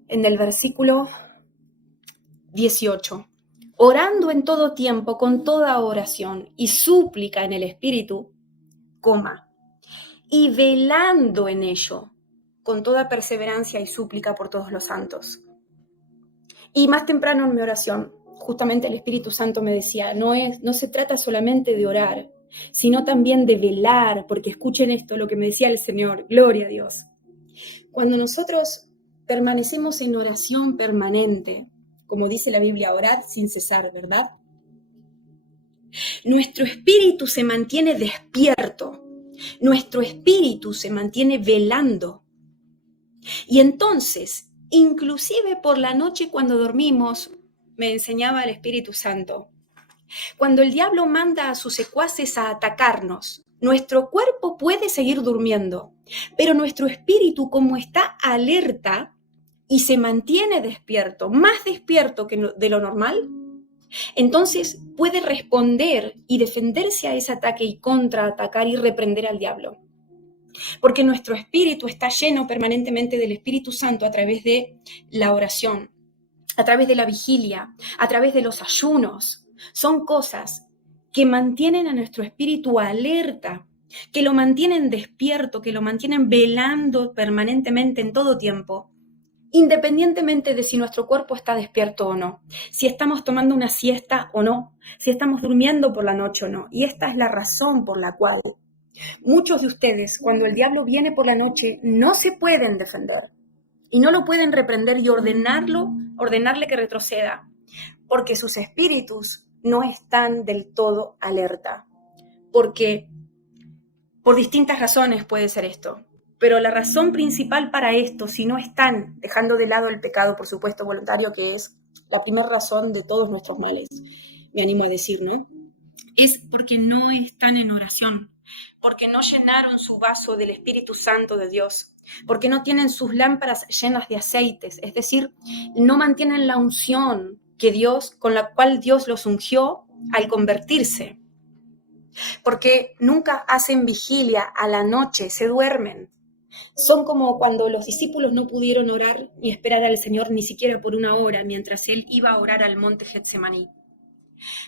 en el versículo 18. Orando en todo tiempo, con toda oración y súplica en el Espíritu, y velando en ello, con toda perseverancia y súplica por todos los santos. Y más temprano en mi oración, justamente el Espíritu Santo me decía, no se trata solamente de orar, sino también de velar, porque escuchen esto, lo que me decía el Señor, gloria a Dios. Cuando nosotros permanecemos en oración permanente, como dice la Biblia, orad sin cesar, ¿verdad? Nuestro espíritu se mantiene despierto, nuestro espíritu se mantiene velando. Y entonces, inclusive por la noche cuando dormimos, me enseñaba el Espíritu Santo, cuando el diablo manda a sus secuaces a atacarnos, nuestro cuerpo puede seguir durmiendo, pero nuestro espíritu, como está alerta y se mantiene despierto, más despierto que de lo normal, entonces puede responder y defenderse a ese ataque y contraatacar y reprender al diablo. Porque nuestro espíritu está lleno permanentemente del Espíritu Santo a través de la oración, a través de la vigilia, a través de los ayunos. Son cosas que mantienen a nuestro espíritu alerta, que lo mantienen despierto, que lo mantienen velando permanentemente en todo tiempo, independientemente de si nuestro cuerpo está despierto o no, si estamos tomando una siesta o no, si estamos durmiendo por la noche o no. Y esta es la razón por la cual muchos de ustedes, cuando el diablo viene por la noche, no se pueden defender y no lo pueden reprender y ordenarle que retroceda, porque sus espíritus no están del todo alerta. Porque por distintas razones puede ser esto, pero la razón principal para esto, si no están dejando de lado el pecado, por supuesto, voluntario, que es la primera razón de todos nuestros males, me animo a decir, ¿no? Es porque no están en oración, porque no llenaron su vaso del Espíritu Santo de Dios, porque no tienen sus lámparas llenas de aceites, es decir, no mantienen la unción que Dios, con la cual Dios los ungió al convertirse, porque nunca hacen vigilia a la noche, se duermen. Son como cuando los discípulos no pudieron orar ni esperar al Señor ni siquiera por una hora mientras Él iba a orar al monte Getsemaní,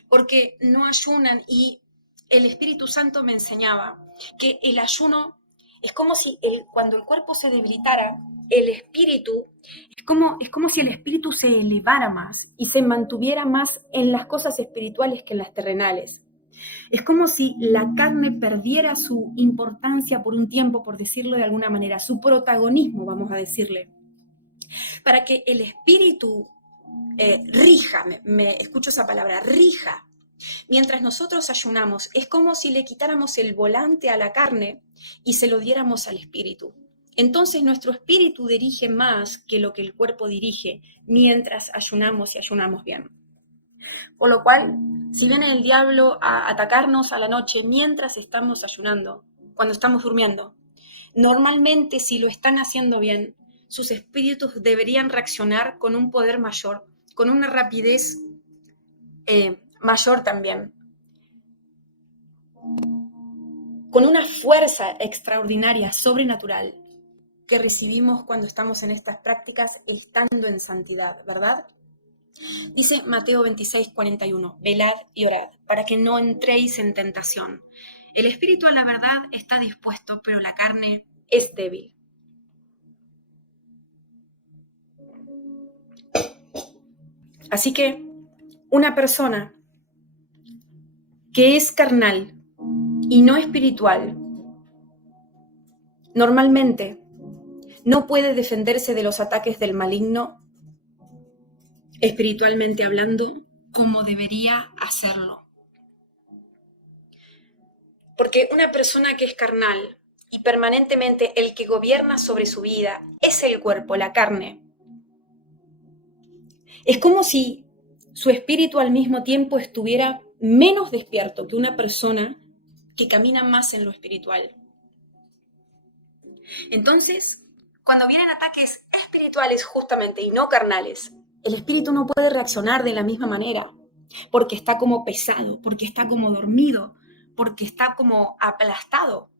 porque no ayunan. Y el Espíritu Santo me enseñaba que el ayuno es como si cuando el cuerpo se debilitara, el espíritu, es como si el espíritu se elevara más y se mantuviera más en las cosas espirituales que en las terrenales. Es como si la carne perdiera su importancia por un tiempo, por decirlo de alguna manera, su protagonismo, vamos a decirle, para que el espíritu rija, me escucho esa palabra, rija. Mientras nosotros ayunamos, es como si le quitáramos el volante a la carne y se lo diéramos al espíritu. Entonces nuestro espíritu dirige más que lo que el cuerpo dirige mientras ayunamos y ayunamos bien. Por lo cual, si viene el diablo a atacarnos a la noche mientras estamos ayunando, cuando estamos durmiendo, normalmente si lo están haciendo bien, sus espíritus deberían reaccionar con un poder mayor, con una rapidez mayor también, con una fuerza extraordinaria, sobrenatural, que recibimos cuando estamos en estas prácticas estando en santidad, ¿verdad? Dice Mateo 26:41, velad y orad, para que no entréis en tentación. El espíritu a la verdad está dispuesto, pero la carne es débil. Así que una persona que es carnal y no espiritual, normalmente no puede defenderse de los ataques del maligno, espiritualmente hablando, como debería hacerlo. Porque una persona que es carnal y permanentemente el que gobierna sobre su vida es el cuerpo, la carne. Es como si su espíritu al mismo tiempo estuviera menos despierto que una persona que camina más en lo espiritual. Entonces, cuando vienen ataques espirituales justamente y no carnales, el espíritu no puede reaccionar de la misma manera, porque está como pesado, porque está como dormido, porque está como aplastado.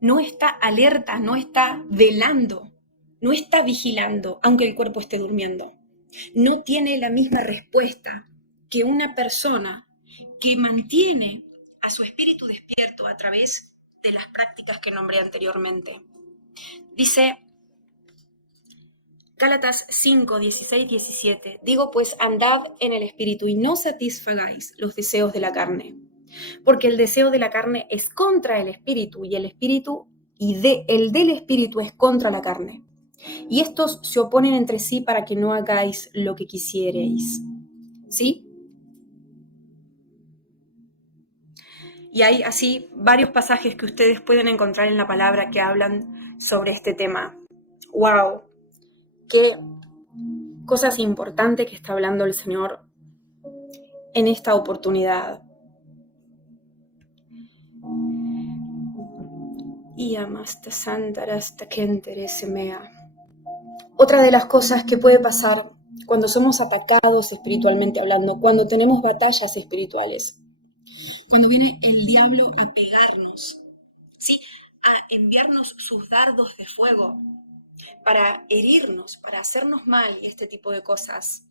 No está alerta, no está velando, no está vigilando, aunque el cuerpo esté durmiendo. No tiene la misma respuesta que una persona que mantiene a su espíritu despierto a través de las prácticas que nombré anteriormente. Dice Gálatas 5, 16, 17, digo pues andad en el espíritu y no satisfagáis los deseos de la carne, porque el deseo de la carne es contra el espíritu y el espíritu el del espíritu es contra la carne. Y estos se oponen entre sí para que no hagáis lo que quisierais. ¿Sí? Y hay así varios pasajes que ustedes pueden encontrar en la palabra que hablan sobre este tema. ¡Wow! Qué cosas importantes que está hablando el Señor en esta oportunidad. Y amasta santarasta kenteresemea. Otra de las cosas que puede pasar cuando somos atacados espiritualmente hablando, cuando tenemos batallas espirituales, cuando viene el diablo a pegarnos, ¿sí? A enviarnos sus dardos de fuego para herirnos, para hacernos mal y este tipo de cosas,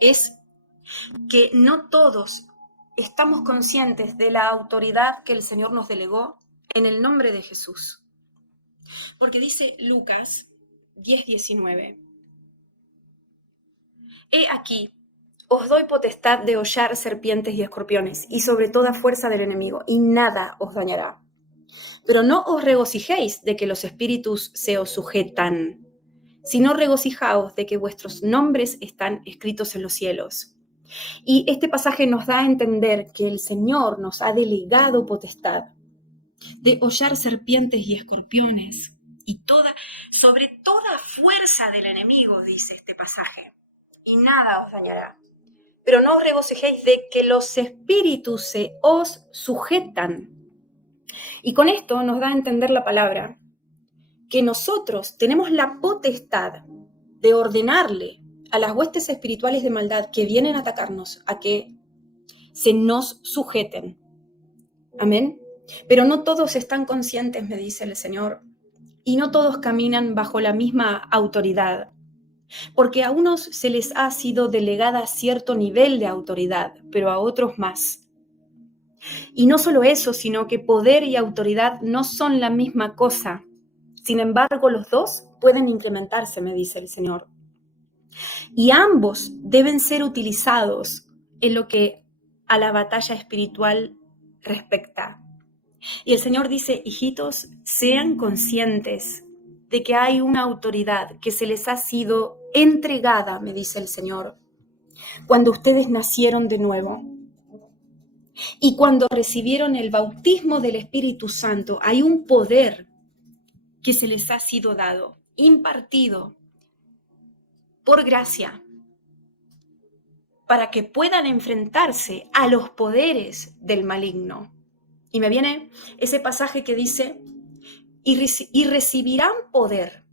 es que no todos estamos conscientes de la autoridad que el Señor nos delegó en el nombre de Jesús. Porque dice Lucas 10:19, he aquí, os doy potestad de hollar serpientes y escorpiones y sobre toda fuerza del enemigo, y nada os dañará. Pero no os regocijéis de que los espíritus se os sujetan, sino regocijaos de que vuestros nombres están escritos en los cielos. Y este pasaje nos da a entender que el Señor nos ha delegado potestad de hollar serpientes y escorpiones y sobre toda fuerza del enemigo, dice este pasaje, y nada os dañará. Pero no os regocijéis de que los espíritus se os sujetan. Y con esto nos da a entender la palabra que nosotros tenemos la potestad de ordenarle a las huestes espirituales de maldad que vienen a atacarnos a que se nos sujeten. Amén. Pero no todos están conscientes, me dice el Señor, y no todos caminan bajo la misma autoridad, porque a unos se les ha sido delegada cierto nivel de autoridad, pero a otros más. Y no solo eso, sino que poder y autoridad no son la misma cosa. Sin embargo, los dos pueden incrementarse, me dice el Señor. Y ambos deben ser utilizados en lo que a la batalla espiritual respecta. Y el Señor dice, hijitos, sean conscientes de que hay una autoridad que se les ha sido entregada, me dice el Señor, cuando ustedes nacieron de nuevo. Y cuando recibieron el bautismo del Espíritu Santo, hay un poder que se les ha sido dado, impartido por gracia. para que puedan enfrentarse a los poderes del maligno. Y me viene ese pasaje que dice, y recibirán poder.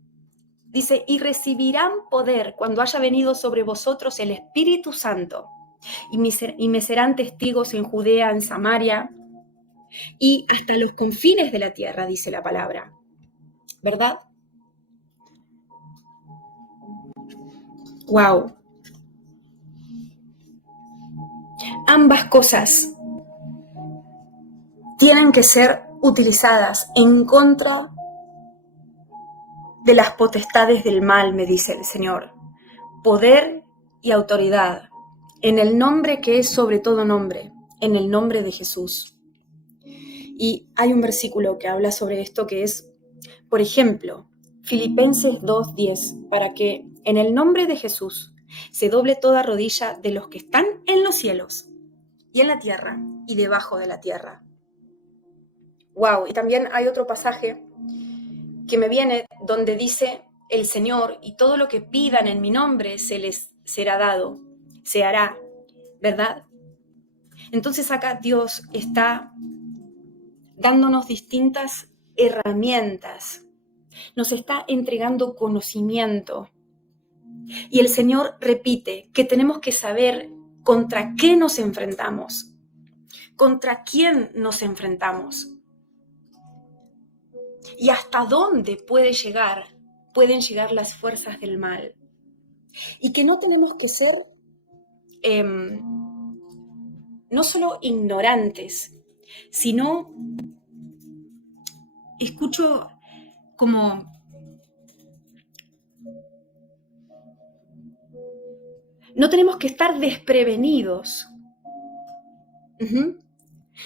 Dice, y recibirán poder cuando haya venido sobre vosotros el Espíritu Santo. Y me serán testigos en Judea, en Samaria y hasta los confines de la tierra, dice la palabra. ¿Verdad? ¡Wow! Ambas cosas tienen que ser utilizadas en contra de las potestades del mal, me dice el Señor. Poder y autoridad, en el nombre que es sobre todo nombre, en el nombre de Jesús. Y hay un versículo que habla sobre esto que es, por ejemplo, Filipenses 2:10, para que en el nombre de Jesús se doble toda rodilla de los que están en los cielos y en la tierra y debajo de la tierra. Wow, y también hay otro pasaje que me viene donde dice el Señor, y todo lo que pidan en mi nombre se les será dado, se hará, ¿verdad? Entonces acá Dios está dándonos distintas herramientas, nos está entregando conocimiento. Y el Señor repite que tenemos que saber contra qué nos enfrentamos, contra quién nos enfrentamos y hasta dónde pueden llegar las fuerzas del mal. Y que no tenemos que ser no solo ignorantes, sino, escucho como no tenemos que estar desprevenidos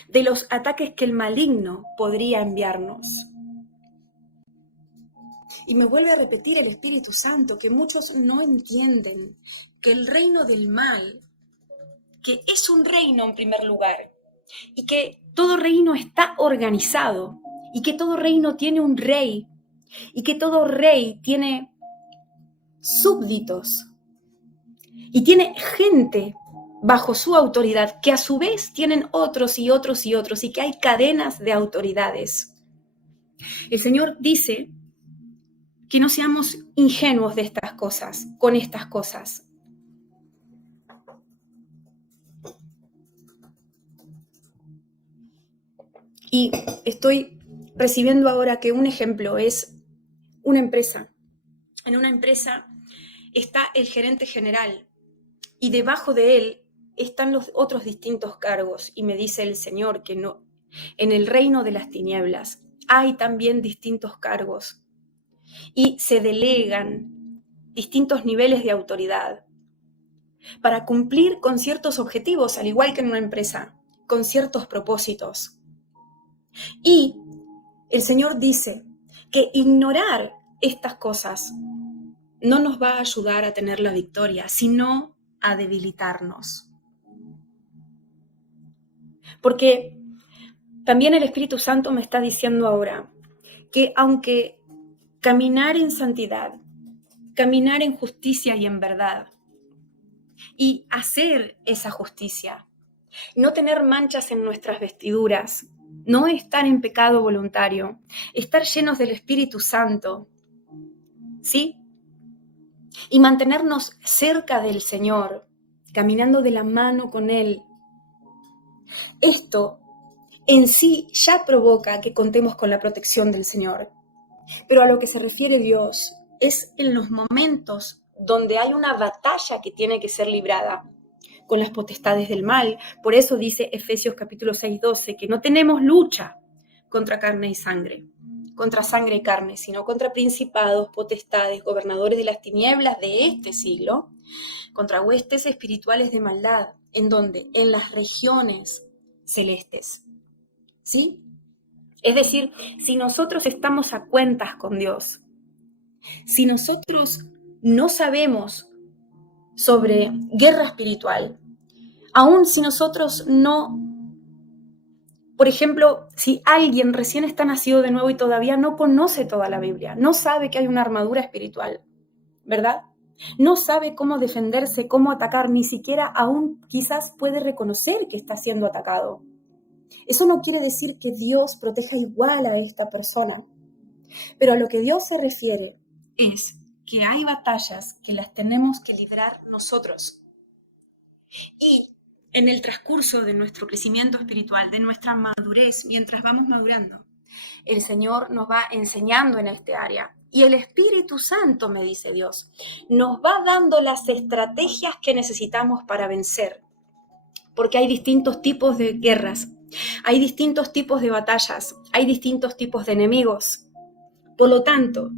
de los ataques que el maligno podría enviarnos. Y me vuelve a repetir el Espíritu Santo que muchos no entienden que el reino del mal, que es un reino en primer lugar, y que todo reino está organizado, y que todo reino tiene un rey, y que todo rey tiene súbditos, y tiene gente bajo su autoridad, que a su vez tienen otros y otros y otros, y que hay cadenas de autoridades. El Señor dice que no seamos ingenuos de estas cosas, con estas cosas. Y estoy recibiendo ahora que un ejemplo es una empresa. En una empresa está el gerente general y debajo de él están los otros distintos cargos. Y me dice el Señor que no, en el reino de las tinieblas hay también distintos cargos y se delegan distintos niveles de autoridad para cumplir con ciertos objetivos, al igual que en una empresa, con ciertos propósitos. Y el Señor dice que ignorar estas cosas no nos va a ayudar a tener la victoria, sino a debilitarnos. Porque también el Espíritu Santo me está diciendo ahora que aunque caminar en santidad, caminar en justicia y en verdad, y hacer esa justicia, no tener manchas en nuestras vestiduras, no estar en pecado voluntario, estar llenos del Espíritu Santo, ¿sí? Y mantenernos cerca del Señor, caminando de la mano con Él. Esto en sí ya provoca que contemos con la protección del Señor. Pero a lo que se refiere Dios es en los momentos donde hay una batalla que tiene que ser librada con las potestades del mal. Por eso dice Efesios capítulo 6:12 que no tenemos lucha contra carne y sangre, contra sangre y carne, sino contra principados, potestades, gobernadores de las tinieblas de este siglo, contra huestes espirituales de maldad. ¿En dónde? En las regiones celestes. ¿Sí? Es decir, si nosotros estamos a cuentas con Dios, si nosotros no sabemos sobre guerra espiritual, aun si nosotros no, por ejemplo, si alguien recién está nacido de nuevo y todavía no conoce toda la Biblia, no sabe que hay una armadura espiritual, ¿verdad? No sabe cómo defenderse, cómo atacar, ni siquiera aún quizás puede reconocer que está siendo atacado. Eso no quiere decir que Dios proteja igual a esta persona, pero a lo que Dios se refiere es que hay batallas que las tenemos que librar nosotros. Y en el transcurso de nuestro crecimiento espiritual, de nuestra madurez, mientras vamos madurando, el Señor nos va enseñando en este área. Y el Espíritu Santo, me dice Dios, nos va dando las estrategias que necesitamos para vencer. Porque hay distintos tipos de guerras, hay distintos tipos de batallas, hay distintos tipos de enemigos. Por lo tanto,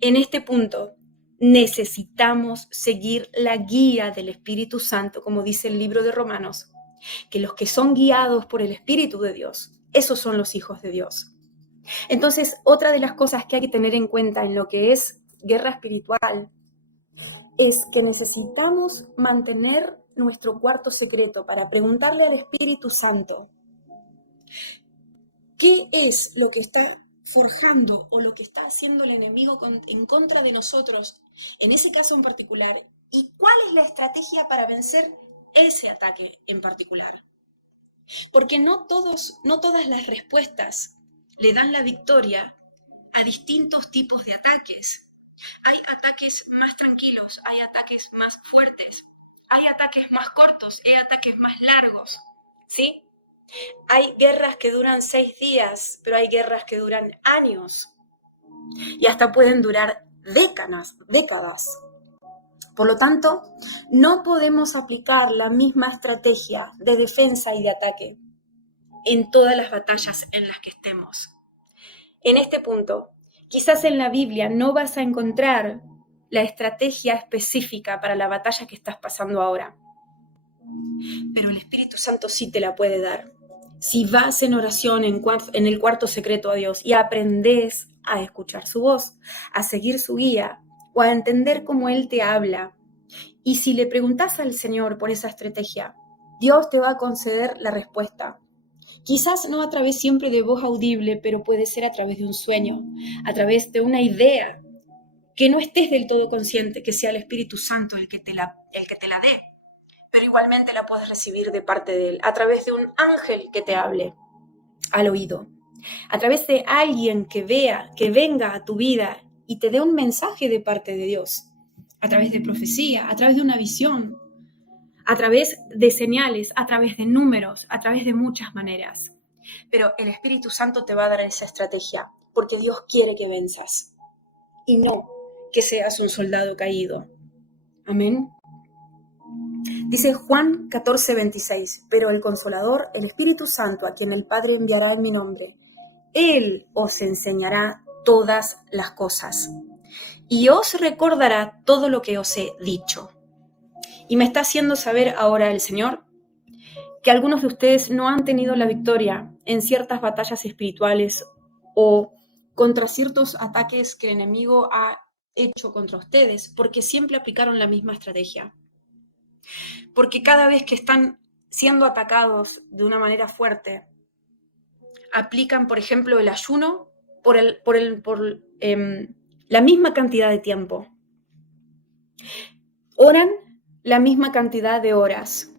en este punto, necesitamos seguir la guía del Espíritu Santo, como dice el libro de Romanos, que los que son guiados por el Espíritu de Dios, esos son los hijos de Dios. Entonces, otra de las cosas que hay que tener en cuenta en lo que es guerra espiritual es que necesitamos mantener nuestro cuarto secreto para preguntarle al Espíritu Santo qué es lo que está forjando o lo que está haciendo el enemigo en contra de nosotros, en ese caso en particular, y cuál es la estrategia para vencer ese ataque en particular. Porque no todas las respuestas le dan la victoria a distintos tipos de ataques. Hay ataques más tranquilos, hay ataques más fuertes, hay ataques más cortos, hay ataques más largos, ¿sí? Hay guerras que duran 6 días, pero hay guerras que duran años y hasta pueden durar décadas. Por lo tanto, no podemos aplicar la misma estrategia de defensa y de ataque en todas las batallas en las que estemos. En este punto, quizás en la Biblia no vas a encontrar la estrategia específica para la batalla que estás pasando ahora, pero el Espíritu Santo sí te la puede dar. Si vas en oración en el cuarto secreto a Dios y aprendes a escuchar su voz, a seguir su guía o a entender cómo Él te habla, y si le preguntas al Señor por esa estrategia, Dios te va a conceder la respuesta. Quizás no a través siempre de voz audible, pero puede ser a través de un sueño, a través de una idea, que no estés del todo consciente, que sea el Espíritu Santo el que te la dé, pero igualmente la puedes recibir de parte de Él, a través de un ángel que te hable al oído, a través de alguien que venga a tu vida y te dé un mensaje de parte de Dios, a través de profecía, a través de una visión, a través de señales, a través de números, a través de muchas maneras. Pero el Espíritu Santo te va a dar esa estrategia, porque Dios quiere que venzas y no que seas un soldado caído. Amén. Dice Juan 14:26, pero el Consolador, el Espíritu Santo, a quien el Padre enviará en mi nombre, Él os enseñará todas las cosas y os recordará todo lo que os he dicho. Y me está haciendo saber ahora el Señor que algunos de ustedes no han tenido la victoria en ciertas batallas espirituales o contra ciertos ataques que el enemigo ha hecho contra ustedes, porque siempre aplicaron la misma estrategia. Porque cada vez que están siendo atacados de una manera fuerte, aplican, por ejemplo, el ayuno por la misma cantidad de tiempo. Oran la misma cantidad de horas.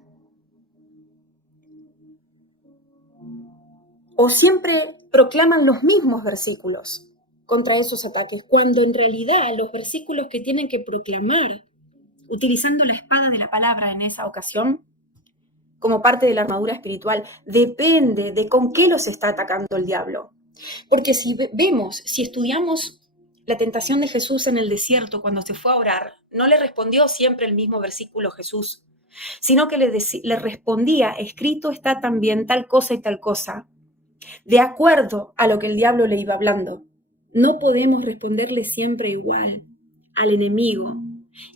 O siempre proclaman los mismos versículos contra esos ataques, cuando en realidad los versículos que tienen que proclamar, utilizando la espada de la palabra en esa ocasión, como parte de la armadura espiritual, depende de con qué los está atacando el diablo. Porque si estudiamos la tentación de Jesús en el desierto cuando se fue a orar, no le respondió siempre el mismo versículo Jesús, sino que le respondía, escrito está también tal cosa y tal cosa, de acuerdo a lo que el diablo le iba hablando. No podemos responderle siempre igual al enemigo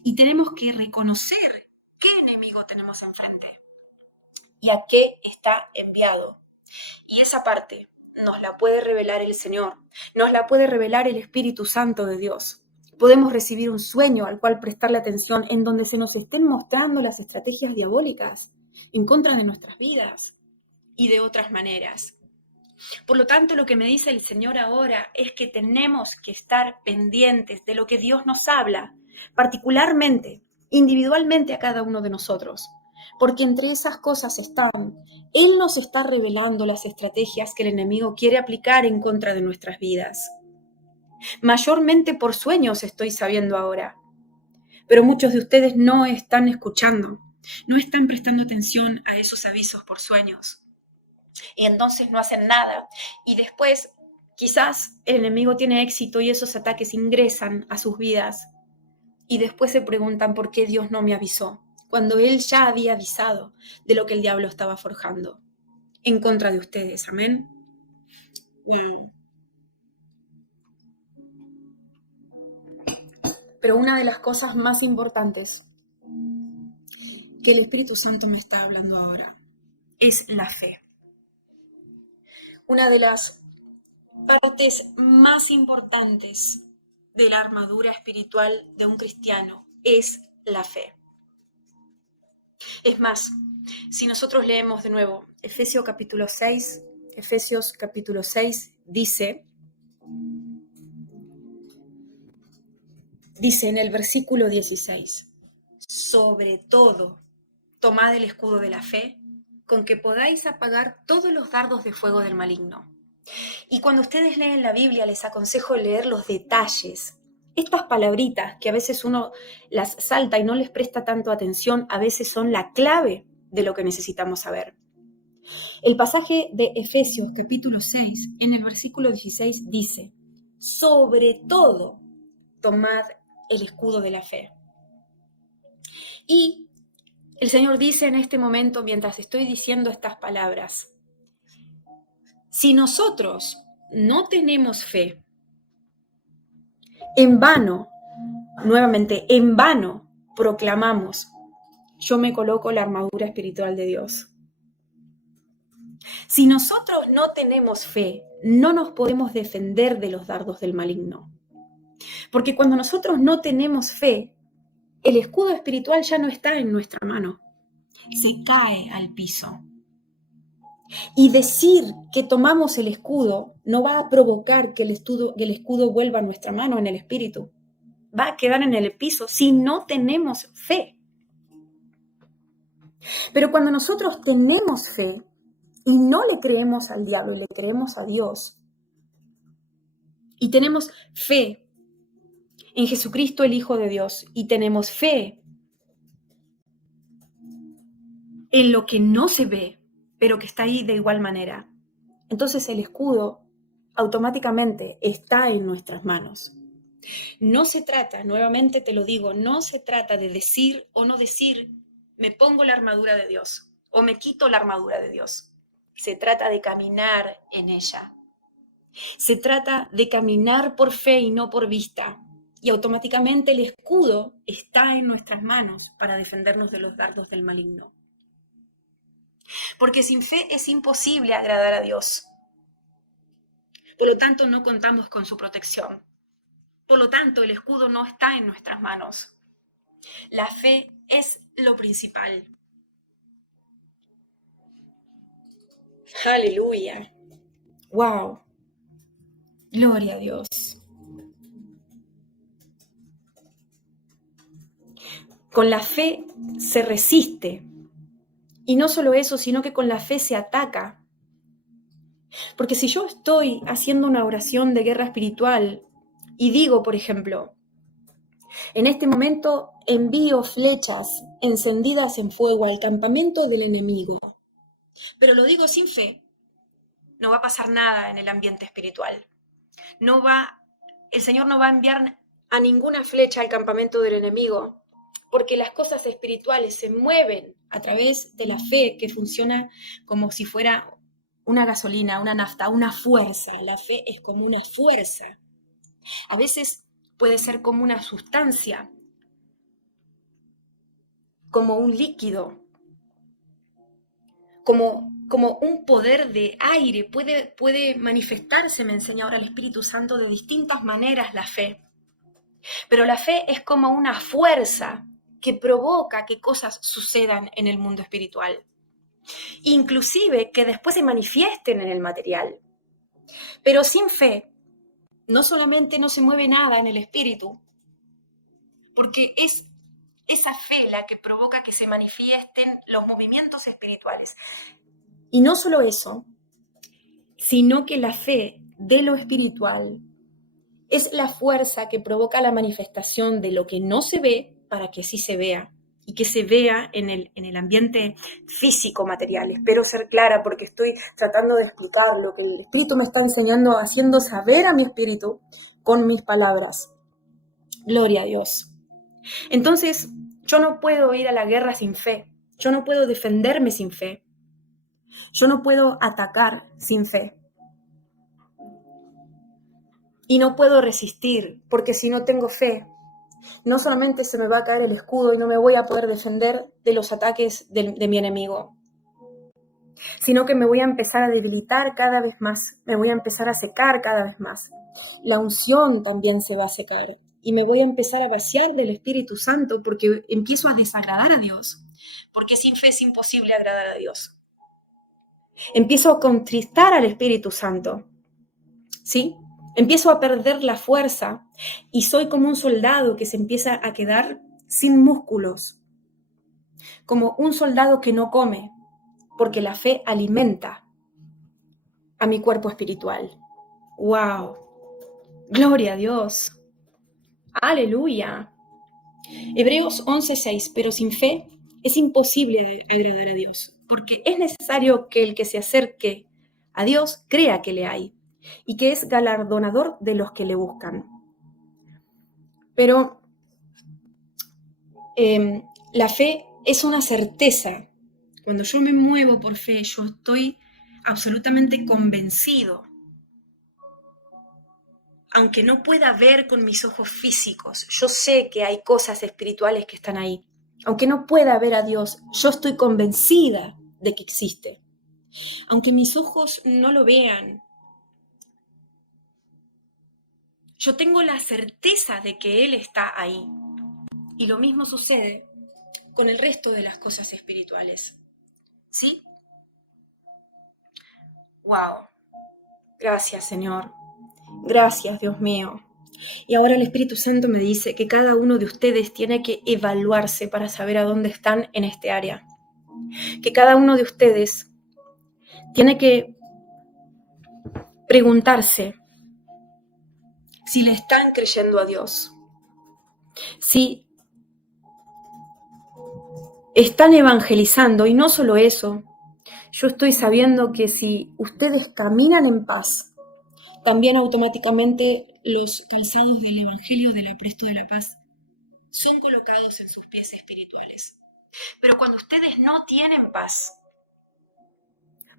y tenemos que reconocer qué enemigo tenemos enfrente y a qué está enviado. Y esa parte nos la puede revelar el Señor, nos la puede revelar el Espíritu Santo de Dios. Podemos recibir un sueño al cual prestarle atención en donde se nos estén mostrando las estrategias diabólicas en contra de nuestras vidas y de otras maneras. Por lo tanto, lo que me dice el Señor ahora es que tenemos que estar pendientes de lo que Dios nos habla, particularmente, individualmente a cada uno de nosotros, porque entre esas cosas están, Él nos está revelando las estrategias que el enemigo quiere aplicar en contra de nuestras vidas. Mayormente por sueños estoy sabiendo ahora, pero muchos de ustedes no están escuchando, no están prestando atención a esos avisos por sueños. Y entonces no hacen nada. Y después, quizás el enemigo tiene éxito y esos ataques ingresan a sus vidas. Y después se preguntan por qué Dios no me avisó, cuando Él ya había avisado de lo que el diablo estaba forjando en contra de ustedes. Amén. Wow. Pero una de las cosas más importantes que el Espíritu Santo me está hablando ahora es la fe. Una de las partes más importantes de la armadura espiritual de un cristiano es la fe. Es más, si nosotros leemos de nuevo Efesios capítulo 6 dice en el versículo 16, sobre todo, tomad el escudo de la fe, con que podáis apagar todos los dardos de fuego del maligno. Y cuando ustedes leen la Biblia, les aconsejo leer los detalles. Estas palabritas que a veces uno las salta y no les presta tanto atención, a veces son la clave de lo que necesitamos saber. El pasaje de Efesios capítulo 6, en el versículo 16, dice, sobre todo, tomad el escudo de la fe. Y el Señor dice en este momento, mientras estoy diciendo estas palabras, si nosotros no tenemos fe, en vano, nuevamente, en vano proclamamos, yo me coloco la armadura espiritual de Dios. Si nosotros no tenemos fe, no nos podemos defender de los dardos del maligno. Porque cuando nosotros no tenemos fe, el escudo espiritual ya no está en nuestra mano, se cae al piso. Y decir que tomamos el escudo no va a provocar que el escudo vuelva a nuestra mano en el espíritu. Va a quedar en el piso si no tenemos fe. Pero cuando nosotros tenemos fe y no le creemos al diablo y le creemos a Dios, y tenemos fe en Jesucristo el Hijo de Dios, y tenemos fe en lo que no se ve, pero que está ahí de igual manera, entonces el escudo automáticamente está en nuestras manos. No se trata, nuevamente te lo digo, no se trata de decir o no decir, me pongo la armadura de Dios o me quito la armadura de Dios. Se trata de caminar en ella. Se trata de caminar por fe y no por vista. Y automáticamente el escudo está en nuestras manos para defendernos de los dardos del maligno. Porque sin fe es imposible agradar a Dios. Por lo tanto, no contamos con su protección. Por lo tanto, el escudo no está en nuestras manos. La fe es lo principal. Aleluya. Wow. Gloria a Dios. Con la fe se resiste. Y no solo eso, sino que con la fe se ataca. Porque si yo estoy haciendo una oración de guerra espiritual y digo, por ejemplo, en este momento envío flechas encendidas en fuego al campamento del enemigo, pero lo digo sin fe, no va a pasar nada en el ambiente espiritual. El Señor no va a enviar a ninguna flecha al campamento del enemigo, porque las cosas espirituales se mueven a través de la fe que funciona como si fuera una gasolina, una nafta, una fuerza. La fe es como una fuerza. A veces puede ser como una sustancia, como un líquido, como un poder de aire, puede manifestarse, me enseña ahora el Espíritu Santo, de distintas maneras la fe. Pero la fe es como una fuerza que provoca que cosas sucedan en el mundo espiritual. Inclusive que después se manifiesten en el material. Pero sin fe, no solamente no se mueve nada en el espíritu, porque es esa fe la que provoca que se manifiesten los movimientos espirituales. Y no solo eso, sino que la fe de lo espiritual es la fuerza que provoca la manifestación de lo que no se ve para que sí se vea y que se vea en el ambiente físico material. Espero ser clara porque estoy tratando de explicar lo que el Espíritu me está enseñando, haciendo saber a mi espíritu con mis palabras. Gloria a Dios. Entonces, yo no puedo ir a la guerra sin fe. Yo no puedo defenderme sin fe. Yo no puedo atacar sin fe. Y no puedo resistir, porque si no tengo fe, no solamente se me va a caer el escudo y no me voy a poder defender de los ataques de mi enemigo, sino que me voy a empezar a debilitar cada vez más, me voy a empezar a secar cada vez más. La unción también se va a secar y me voy a empezar a vaciar del Espíritu Santo porque empiezo a desagradar a Dios, porque sin fe es imposible agradar a Dios. Empiezo a contristar al Espíritu Santo, ¿sí? Empiezo a perder la fuerza y soy como un soldado que se empieza a quedar sin músculos, como un soldado que no come, porque la fe alimenta a mi cuerpo espiritual. ¡Wow! ¡Gloria a Dios! ¡Aleluya! Hebreos 11:6, pero sin fe es imposible agradar a Dios, porque es necesario que el que se acerque a Dios crea que le hay y que es galardonador de los que le buscan. Pero la fe es una certeza. Cuando yo me muevo por fe, yo estoy absolutamente convencido. Aunque no pueda ver con mis ojos físicos, yo sé que hay cosas espirituales que están ahí. Aunque no pueda ver a Dios, yo estoy convencida de que existe. Aunque mis ojos no lo vean, yo tengo la certeza de que Él está ahí. Y lo mismo sucede con el resto de las cosas espirituales. ¿Sí? ¡Wow! Gracias, Señor. Gracias, Dios mío. Y ahora el Espíritu Santo me dice que cada uno de ustedes tiene que evaluarse para saber a dónde están en este área. Que cada uno de ustedes tiene que preguntarse si le están creyendo a Dios, si están evangelizando, y no solo eso, yo estoy sabiendo que si ustedes caminan en paz, también automáticamente los calzados del Evangelio del Apresto de la Paz son colocados en sus pies espirituales. Pero cuando ustedes no tienen paz,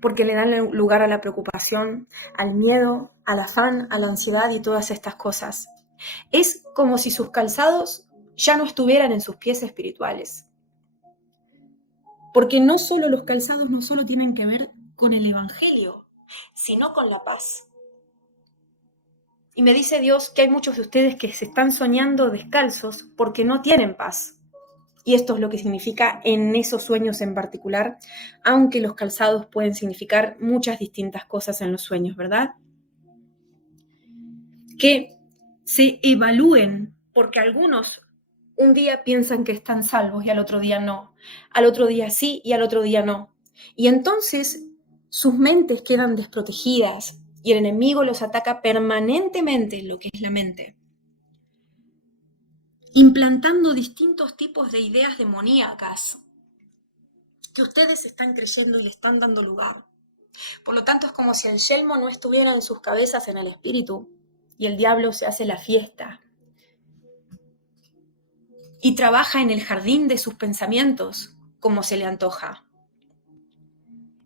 porque le dan lugar a la preocupación, al miedo, al afán, a la ansiedad y todas estas cosas, es como si sus calzados ya no estuvieran en sus pies espirituales. Porque no solo los calzados no solo tienen que ver con el Evangelio, sino con la paz. Y me dice Dios que hay muchos de ustedes que se están soñando descalzos porque no tienen paz. Y esto es lo que significa en esos sueños en particular, aunque los calzados pueden significar muchas distintas cosas en los sueños, ¿verdad? Que se evalúen, porque algunos un día piensan que están salvos y al otro día no, al otro día sí y al otro día no. Y entonces sus mentes quedan desprotegidas y el enemigo los ataca permanentemente en lo que es la mente, implantando distintos tipos de ideas demoníacas que ustedes están creyendo y le están dando lugar. Por lo tanto, es como si el yelmo no estuviera en sus cabezas en el espíritu y el diablo se hace la fiesta y trabaja en el jardín de sus pensamientos como se le antoja.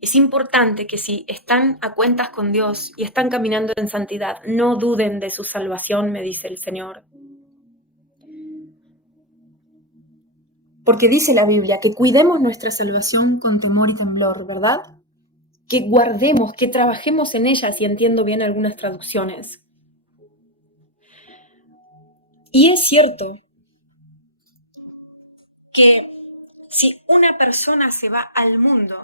Es importante que si están a cuentas con Dios y están caminando en santidad, no duden de su salvación, me dice el Señor. Porque dice la Biblia que cuidemos nuestra salvación con temor y temblor, ¿verdad? Que guardemos, que trabajemos en ella, si entiendo bien algunas traducciones. Y es cierto que si una persona se va al mundo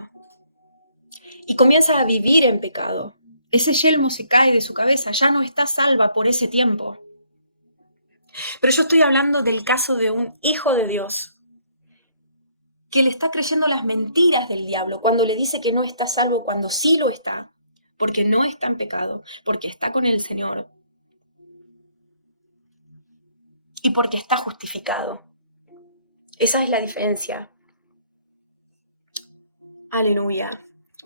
y comienza a vivir en pecado, ese yelmo se cae de su cabeza, ya no está salva por ese tiempo. Pero yo estoy hablando del caso de un hijo de Dios que le está creyendo las mentiras del diablo cuando le dice que no está salvo, cuando sí lo está, porque no está en pecado, porque está con el Señor y porque está justificado. Esa es la diferencia. Aleluya.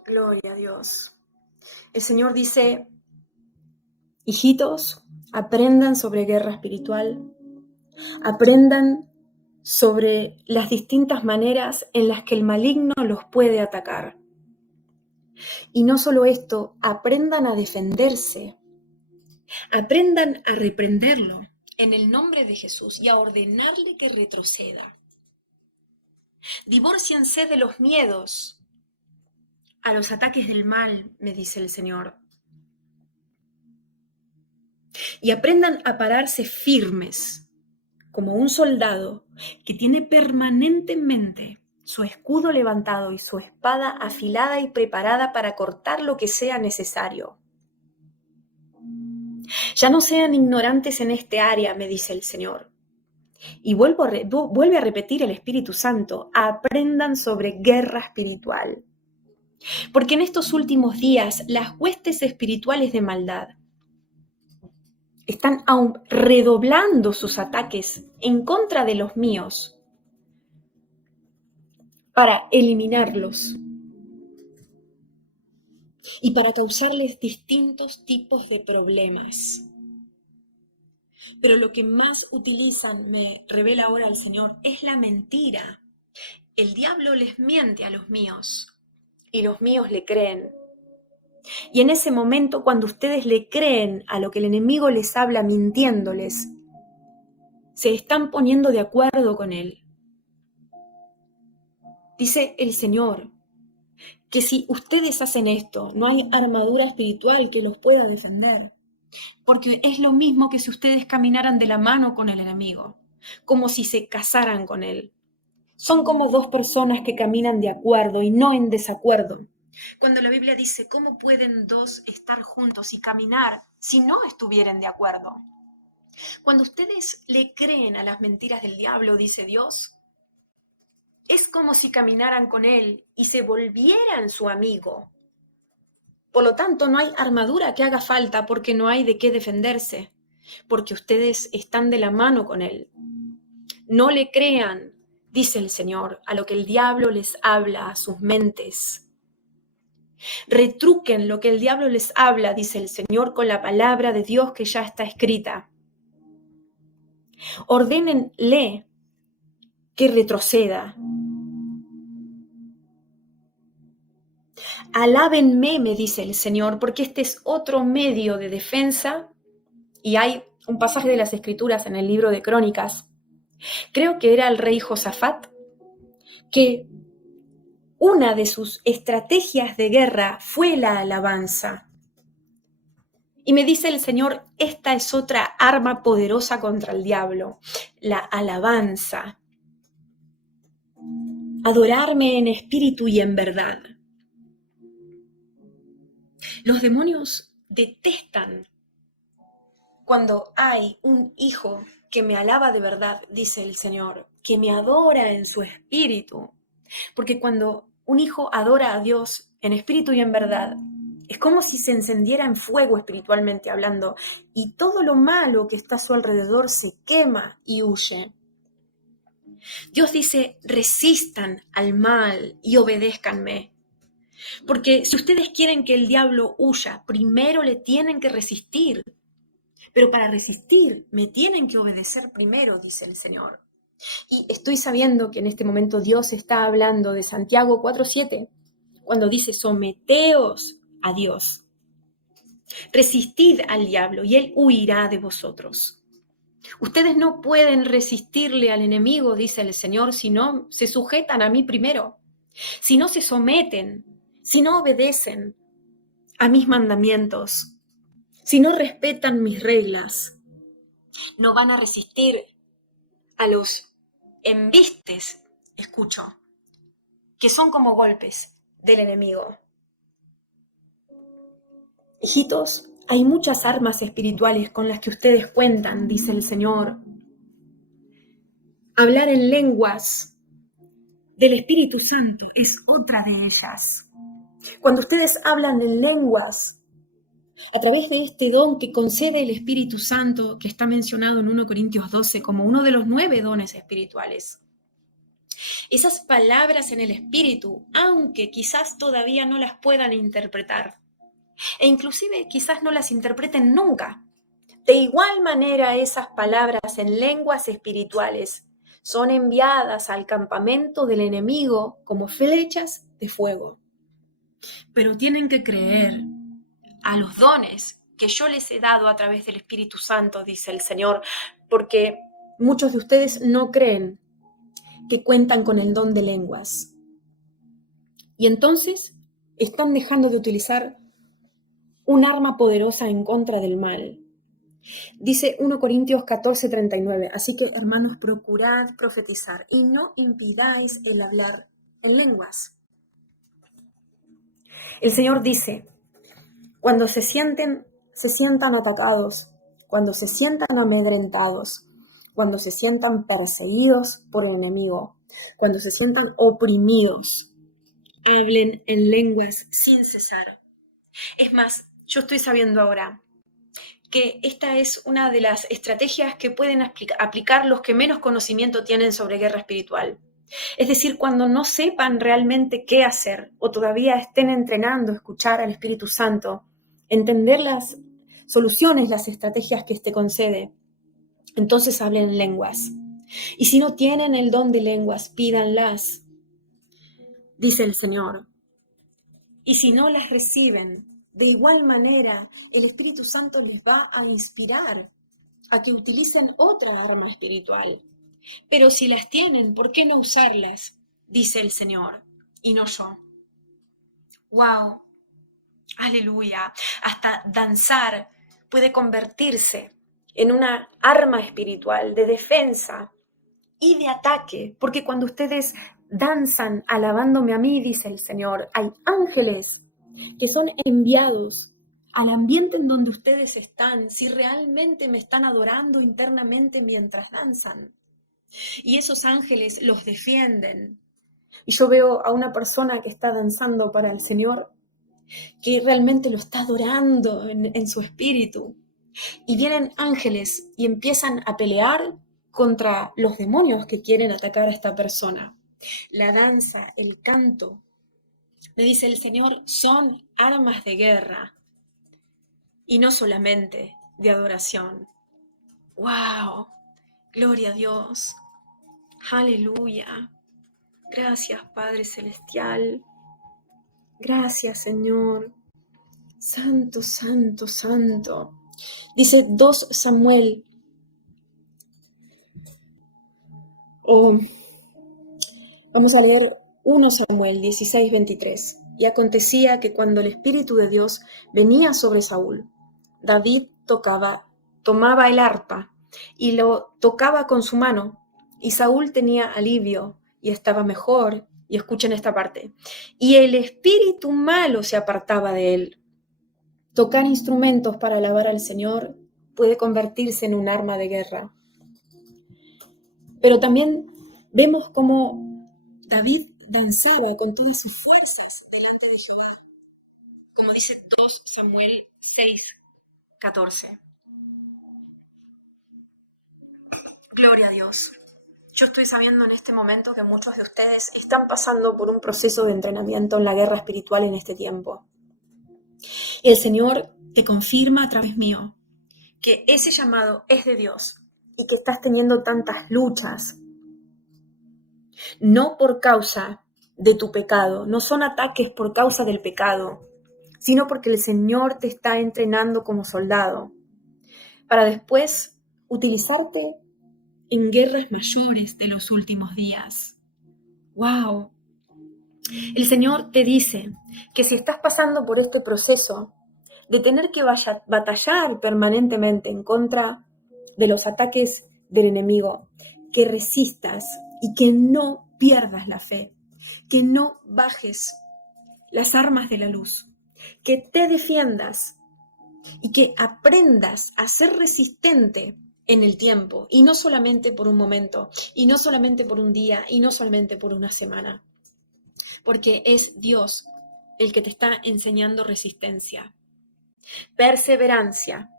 Gloria a Dios. El Señor dice, hijitos, aprendan sobre guerra espiritual, aprendan sobre las distintas maneras en las que el maligno los puede atacar. Y no solo esto, aprendan a defenderse, aprendan a reprenderlo en el nombre de Jesús y a ordenarle que retroceda. Divórciense de los miedos a los ataques del mal, me dice el Señor. Y aprendan a pararse firmes, como un soldado que tiene permanentemente su escudo levantado y su espada afilada y preparada para cortar lo que sea necesario. Ya no sean ignorantes en este área, me dice el Señor. Y vuelve a repetir el Espíritu Santo, aprendan sobre guerra espiritual. Porque en estos últimos días las huestes espirituales de maldad están aún redoblando sus ataques en contra de los míos para eliminarlos y para causarles distintos tipos de problemas. Pero lo que más utilizan, me revela ahora el Señor, es la mentira. El diablo les miente a los míos y los míos le creen. Y en ese momento, cuando ustedes le creen a lo que el enemigo les habla mintiéndoles, se están poniendo de acuerdo con él. Dice el Señor que si ustedes hacen esto, no hay armadura espiritual que los pueda defender. Porque es lo mismo que si ustedes caminaran de la mano con el enemigo, como si se casaran con él. Son como dos personas que caminan de acuerdo y no en desacuerdo. Cuando la Biblia dice, ¿cómo pueden dos estar juntos y caminar si no estuvieran de acuerdo? Cuando ustedes le creen a las mentiras del diablo, dice Dios, es como si caminaran con él y se volvieran su amigo. Por lo tanto, no hay armadura que haga falta porque no hay de qué defenderse, porque ustedes están de la mano con él. No le crean, dice el Señor, a lo que el diablo les habla a sus mentes. Retruquen lo que el diablo les habla, dice el Señor, con la palabra de Dios que ya está escrita. Ordénenle que retroceda. Alábenme, me dice el Señor, porque este es otro medio de defensa. Y hay un pasaje de las Escrituras en el libro de Crónicas, creo que era el rey Josafat, que una de sus estrategias de guerra fue la alabanza. Y me dice el Señor, esta es otra arma poderosa contra el diablo, la alabanza. Adorarme en espíritu y en verdad. Los demonios detestan cuando hay un hijo que me alaba de verdad, dice el Señor, que me adora en su espíritu. Porque cuando un hijo adora a Dios en espíritu y en verdad, es como si se encendiera en fuego espiritualmente hablando, y todo lo malo que está a su alrededor se quema y huye. Dios dice, resistan al mal y obedézcanme. Porque si ustedes quieren que el diablo huya, primero le tienen que resistir. Pero para resistir, me tienen que obedecer primero, dice el Señor. Y estoy sabiendo que en este momento Dios está hablando de Santiago 4:7, cuando dice, someteos a Dios. Resistid al diablo y él huirá de vosotros. Ustedes no pueden resistirle al enemigo, dice el Señor, si no se sujetan a mí primero, si no se someten, si no obedecen a mis mandamientos, si no respetan mis reglas. No van a resistir a los embistes, escucho, que son como golpes del enemigo. Hijitos, hay muchas armas espirituales con las que ustedes cuentan, dice el Señor. Hablar en lenguas del Espíritu Santo es otra de ellas. Cuando ustedes hablan en lenguas, a través de este don que concede el Espíritu Santo, que está mencionado en 1 Corintios 12 como uno de los 9 dones espirituales, esas palabras en el Espíritu, aunque quizás todavía no las puedan interpretar, e inclusive quizás no las interpreten nunca, de igual manera esas palabras en lenguas espirituales son enviadas al campamento del enemigo como flechas de fuego. Pero tienen que creer a los dones que yo les he dado a través del Espíritu Santo, dice el Señor, porque muchos de ustedes no creen que cuentan con el don de lenguas. Y entonces están dejando de utilizar un arma poderosa en contra del mal. Dice 1 Corintios 14:39, así que hermanos, procurad profetizar y no impidáis el hablar en lenguas. El Señor dice, cuando se sientan atacados, cuando se sientan amedrentados, cuando se sientan perseguidos por el enemigo, cuando se sientan oprimidos, hablen en lenguas sin cesar. Es más, yo estoy sabiendo ahora que esta es una de las estrategias que pueden aplicar los que menos conocimiento tienen sobre guerra espiritual. Es decir, cuando no sepan realmente qué hacer o todavía estén entrenando a escuchar al Espíritu Santo, entender las soluciones, las estrategias que éste concede, entonces hablen en lenguas. Y si no tienen el don de lenguas, pídanlas, dice el Señor. Y si no las reciben, de igual manera, el Espíritu Santo les va a inspirar a que utilicen otra arma espiritual. Pero si las tienen, ¿por qué no usarlas? Dice el Señor, y no yo. ¡Wow! ¡Aleluya! Hasta danzar puede convertirse en una arma espiritual de defensa y de ataque, porque cuando ustedes danzan alabándome a mí, dice el Señor, hay ángeles que son enviados al ambiente en donde ustedes están, si realmente me están adorando internamente mientras danzan. Y esos ángeles los defienden. Y yo veo a una persona que está danzando para el Señor, que realmente lo está adorando en su espíritu. Y vienen ángeles y empiezan a pelear contra los demonios que quieren atacar a esta persona. La danza, el canto, me dice el Señor, son armas de guerra y no solamente de adoración. ¡Wow! Gloria a Dios. Aleluya. Gracias, Padre Celestial. Gracias, Señor. Santo, santo, santo. Dice 2 Samuel. Vamos a leer 1 Samuel 16:23. Y acontecía que cuando el Espíritu de Dios venía sobre Saúl, David tomaba el arpa y lo tocaba con su mano, y Saúl tenía alivio y estaba mejor. Y escuchen esta parte. Y el espíritu malo se apartaba de él. Tocar instrumentos para alabar al Señor puede convertirse en un arma de guerra. Pero también vemos cómo David danzaba con todas sus fuerzas delante de Jehová. Como dice 2 Samuel 6:14. Gloria a Dios. Yo estoy sabiendo en este momento que muchos de ustedes están pasando por un proceso de entrenamiento en la guerra espiritual en este tiempo. Y el Señor te confirma a través mío que ese llamado es de Dios y que estás teniendo tantas luchas, no por causa de tu pecado, no son ataques por causa del pecado, sino porque el Señor te está entrenando como soldado para después utilizarte en guerras mayores de los últimos días. ¡Wow! El Señor te dice que si estás pasando por este proceso de tener que batallar permanentemente en contra de los ataques del enemigo, que resistas y que no pierdas la fe, que no bajes las armas de la luz, que te defiendas y que aprendas a ser resistente en el tiempo, y no solamente por un momento, y no solamente por un día, y no solamente por una semana, porque es Dios el que te está enseñando resistencia, perseverancia.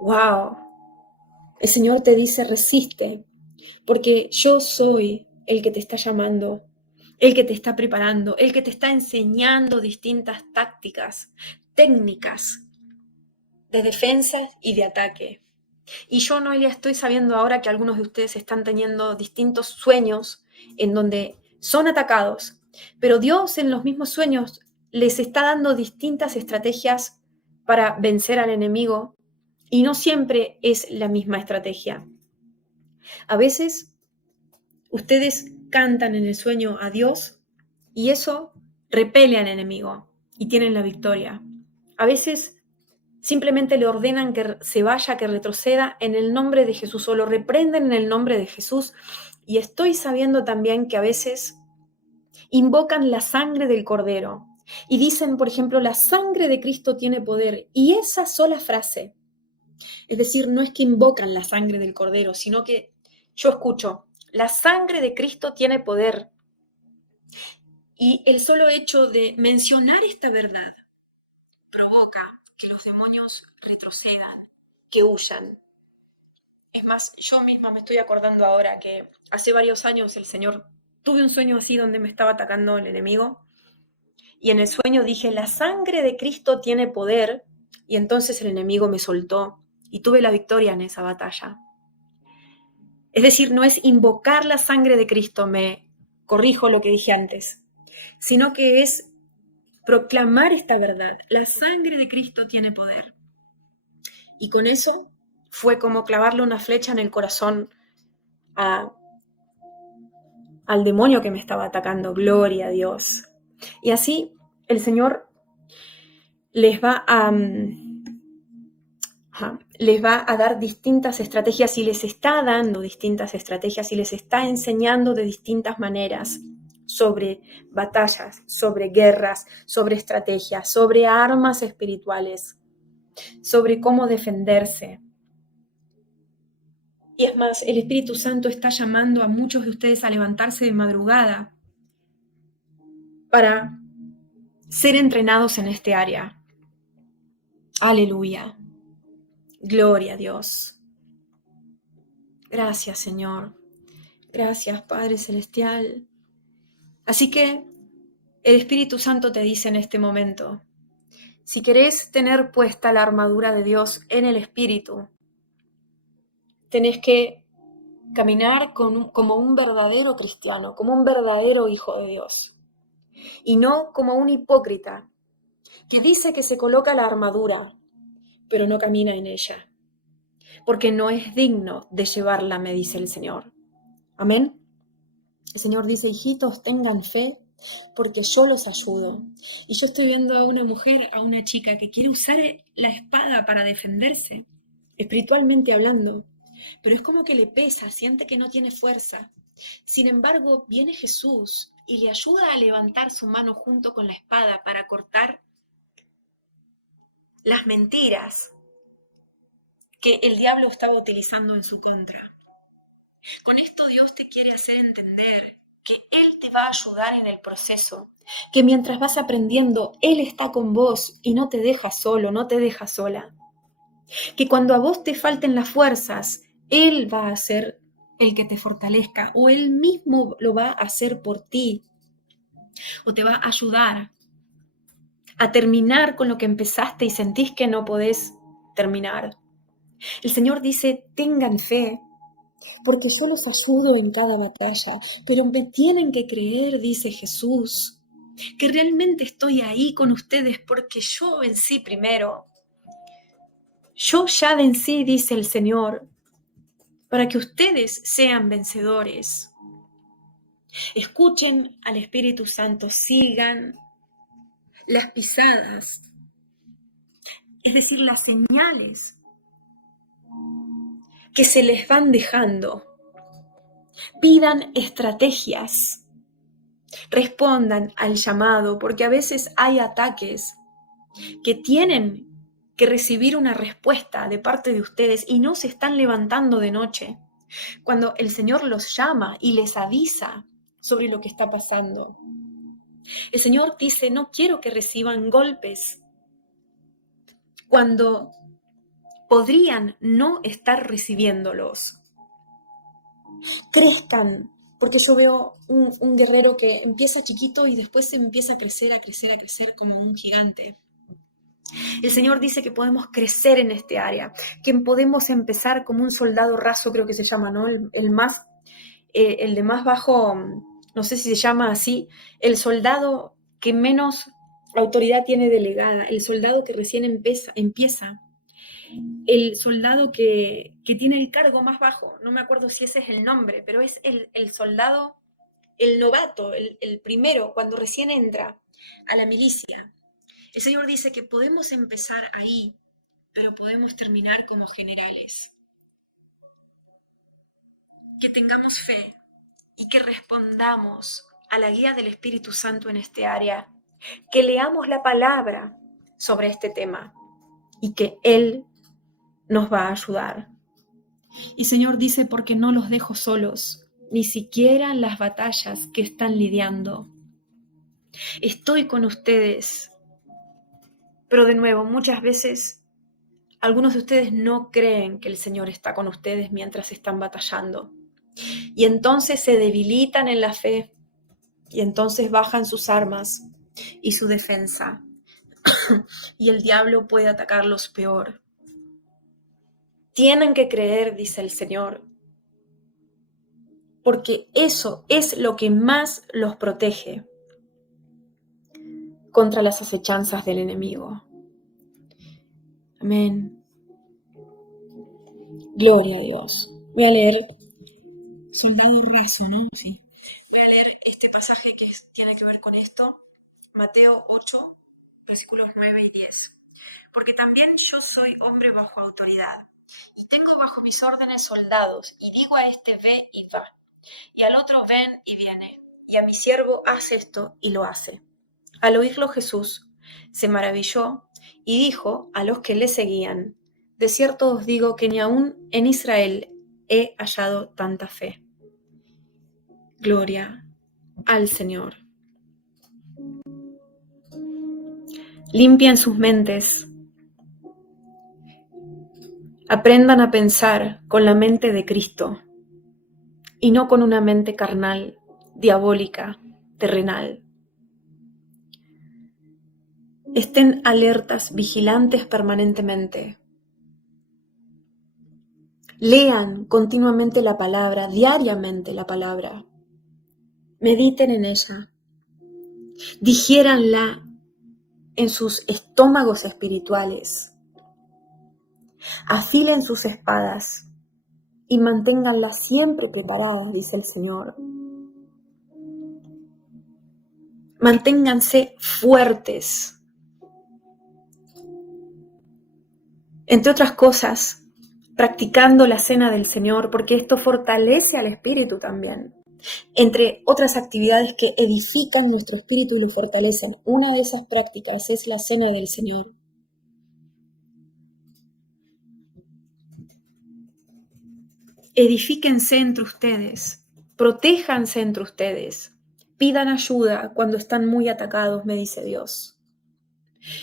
¡Wow! El Señor te dice, resiste, porque yo soy el que te está llamando, el que te está preparando, el que te está enseñando distintas tácticas, técnicas de defensa y de ataque. Y yo, Noelia, estoy sabiendo ahora que algunos de ustedes están teniendo distintos sueños en donde son atacados, pero Dios en los mismos sueños les está dando distintas estrategias para vencer al enemigo y no siempre es la misma estrategia. A veces ustedes cantan en el sueño a Dios y eso repele al enemigo y tienen la victoria. A veces simplemente le ordenan que se vaya, que retroceda en el nombre de Jesús o lo reprenden en el nombre de Jesús. Y estoy sabiendo también que a veces invocan la sangre del Cordero y dicen, por ejemplo, la sangre de Cristo tiene poder. Y esa sola frase, es decir, no es que invocan la sangre del Cordero, sino que yo escucho, la sangre de Cristo tiene poder. Y el solo hecho de mencionar esta verdad provoca que los demonios retrocedan, que huyan. Es más, yo misma me estoy acordando ahora que hace varios años el Señor, tuve un sueño así donde me estaba atacando el enemigo y en el sueño dije, la sangre de Cristo tiene poder y entonces el enemigo me soltó y tuve la victoria en esa batalla. Es decir, no es invocar la sangre de Cristo, me corrijo lo que dije antes, sino que es proclamar esta verdad. La sangre de Cristo tiene poder. Y con eso fue como clavarle una flecha en el corazón al demonio que me estaba atacando. Gloria a Dios. Y así el Señor les va a dar distintas estrategias y les está dando distintas estrategias y les está enseñando de distintas maneras sobre batallas, sobre guerras, sobre estrategias, sobre armas espirituales, sobre cómo defenderse. Y es más, el Espíritu Santo está llamando a muchos de ustedes a levantarse de madrugada para ser entrenados en este área. Aleluya. Gloria a Dios. Gracias, Señor. Gracias, Padre Celestial. Así que el Espíritu Santo te dice en este momento, si querés tener puesta la armadura de Dios en el Espíritu, tenés que caminar como un verdadero cristiano, como un verdadero hijo de Dios, y no como un hipócrita que dice que se coloca la armadura, pero no camina en ella, porque no es digno de llevarla, me dice el Señor. Amén. El Señor dice, hijitos, tengan fe, porque yo los ayudo. Y yo estoy viendo a una mujer, a una chica que quiere usar la espada para defenderse, espiritualmente hablando, pero es como que le pesa, siente que no tiene fuerza. Sin embargo, viene Jesús y le ayuda a levantar su mano junto con la espada para cortar las mentiras que el diablo estaba utilizando en su contra. Con esto Dios te quiere hacer entender que Él te va a ayudar en el proceso, que mientras vas aprendiendo, Él está con vos y no te deja solo, no te deja sola. Que cuando a vos te falten las fuerzas, Él va a ser el que te fortalezca o Él mismo lo va a hacer por ti o te va a ayudar a terminar con lo que empezaste y sentís que no podés terminar. El Señor dice, tengan fe, porque yo los ayudo en cada batalla, pero me tienen que creer, dice Jesús, que realmente estoy ahí con ustedes porque yo vencí primero. Yo ya vencí, dice el Señor, para que ustedes sean vencedores. Escuchen al Espíritu Santo, sigan las pisadas, es decir, las señales que se les van dejando. Pidan estrategias, respondan al llamado, porque a veces hay ataques que tienen que recibir una respuesta de parte de ustedes y no se están levantando de noche, cuando el Señor los llama y les avisa sobre lo que está pasando. El Señor dice, no quiero que reciban golpes cuando podrían no estar recibiéndolos. Crezcan, porque yo veo un guerrero que empieza chiquito y después se empieza a crecer como un gigante. El Señor dice que podemos crecer en este área, que podemos empezar como un soldado raso, creo que se llama, ¿no? El de más bajo, no sé si se llama así, el soldado que menos autoridad tiene delegada, el soldado que recién empieza, el soldado que tiene el cargo más bajo, no me acuerdo si ese es el nombre, pero es el soldado, el novato, el primero, cuando recién entra a la milicia. El Señor dice que podemos empezar ahí, pero podemos terminar como generales. Que tengamos fe y que respondamos a la guía del Espíritu Santo en este área, que leamos la palabra sobre este tema y que Él nos va a ayudar. Y Señor dice, porque no los dejo solos, ni siquiera en las batallas que están lidiando. Estoy con ustedes, pero de nuevo, muchas veces algunos de ustedes no creen que el Señor está con ustedes mientras están batallando. Y entonces se debilitan en la fe y entonces bajan sus armas y su defensa. Y el diablo puede atacarlos peor. Tienen que creer, dice el Señor, porque eso es lo que más los protege contra las acechanzas del enemigo. Amén. Gloria a Dios. Voy a leer Soldado Recio, ¿no? Sí. Voy a leer este pasaje que tiene que ver con esto. Mateo 8, versículos 9 y 10. Porque también yo soy hombre bajo autoridad, y tengo bajo mis órdenes soldados, y digo a este ve y va, y al otro ven y viene, y a mi siervo haz esto y lo hace. Al oírlo Jesús se maravilló y dijo a los que le seguían, de cierto os digo que ni aún en Israel he hallado tanta fe. Gloria al Señor. Limpien sus mentes. Aprendan a pensar con la mente de Cristo y no con una mente carnal, diabólica, terrenal. Estén alertas, vigilantes permanentemente. Lean continuamente la palabra, diariamente la palabra. Mediten en ella. Digiéranla en sus estómagos espirituales. Afilen sus espadas y manténganlas siempre preparadas, dice el Señor. Manténganse fuertes. Entre otras cosas, practicando la cena del Señor, porque esto fortalece al espíritu también. Entre otras actividades que edifican nuestro espíritu y lo fortalecen, una de esas prácticas es la cena del Señor. Edifíquense entre ustedes, protéjanse entre ustedes, pidan ayuda cuando están muy atacados, me dice Dios.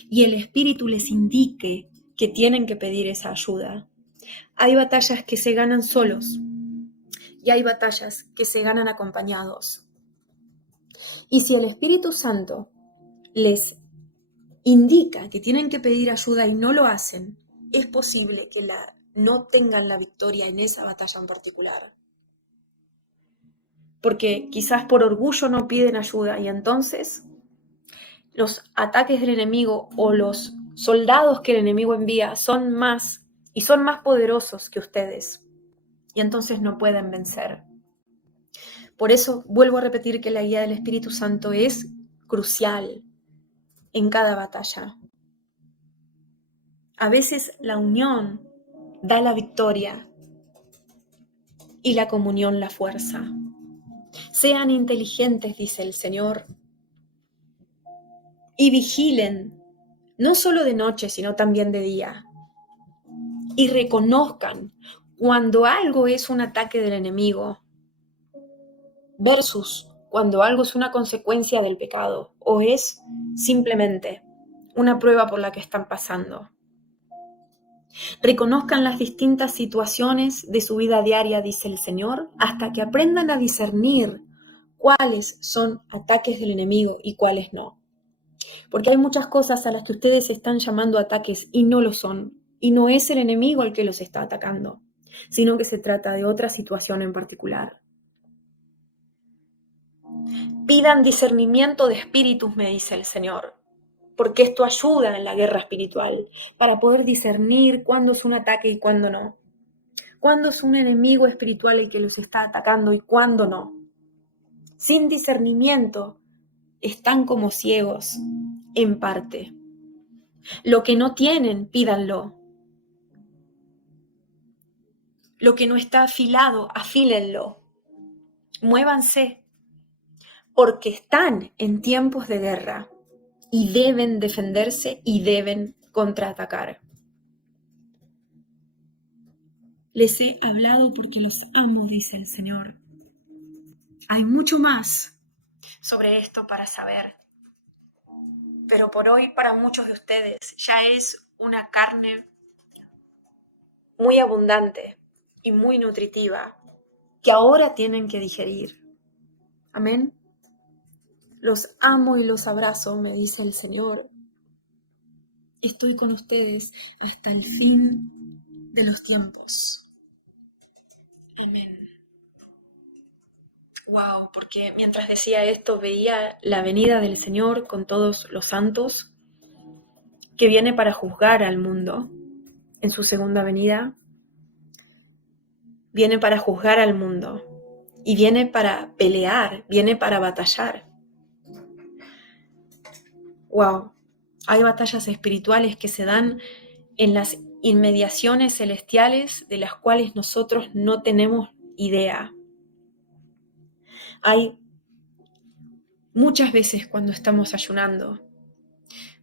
Y el Espíritu les indique que tienen que pedir esa ayuda. Hay batallas que se ganan solos y hay batallas que se ganan acompañados. Y si el Espíritu Santo les indica que tienen que pedir ayuda y no lo hacen, es posible que no tengan la victoria en esa batalla en particular. Porque quizás por orgullo no piden ayuda y entonces los ataques del enemigo o los soldados que el enemigo envía son más y son más poderosos que ustedes y entonces no pueden vencer. Por eso vuelvo a repetir que la guía del Espíritu Santo es crucial en cada batalla. A veces la unión da la victoria y la comunión la fuerza. Sean inteligentes, dice el Señor, y vigilen. no solo de noche, sino también de día, y reconozcan cuando algo es un ataque del enemigo versus cuando algo es una consecuencia del pecado o es simplemente una prueba por la que están pasando. Reconozcan las distintas situaciones de su vida diaria, dice el Señor, hasta que aprendan a discernir cuáles son ataques del enemigo y cuáles no. Porque hay muchas cosas a las que ustedes están llamando ataques y no lo son. Y no es el enemigo el que los está atacando, sino que se trata de otra situación en particular. Pidan discernimiento de espíritus, me dice el Señor, porque esto ayuda en la guerra espiritual, para poder discernir cuándo es un ataque y cuándo no. Cuándo es un enemigo espiritual el que los está atacando y cuándo no. Sin discernimiento, están como ciegos, en parte. Lo que no tienen, pídanlo. Lo que no está afilado, afílenlo. Muévanse, porque están en tiempos de guerra y deben defenderse y deben contraatacar. Les he hablado porque los amo, dice el Señor. Hay mucho más sobre esto para saber, pero por hoy para muchos de ustedes ya es una carne muy abundante y muy nutritiva que ahora tienen que digerir. Amén. Los amo y los abrazo, me dice el Señor. Estoy con ustedes hasta el fin de los tiempos. Amén. Wow, porque mientras decía esto veía la venida del Señor con todos los santos que viene para juzgar al mundo en su segunda venida. Viene para juzgar al mundo y viene para pelear, viene para batallar. Wow, hay batallas espirituales que se dan en las inmediaciones celestiales de las cuales nosotros no tenemos idea. Hay muchas veces cuando estamos ayunando,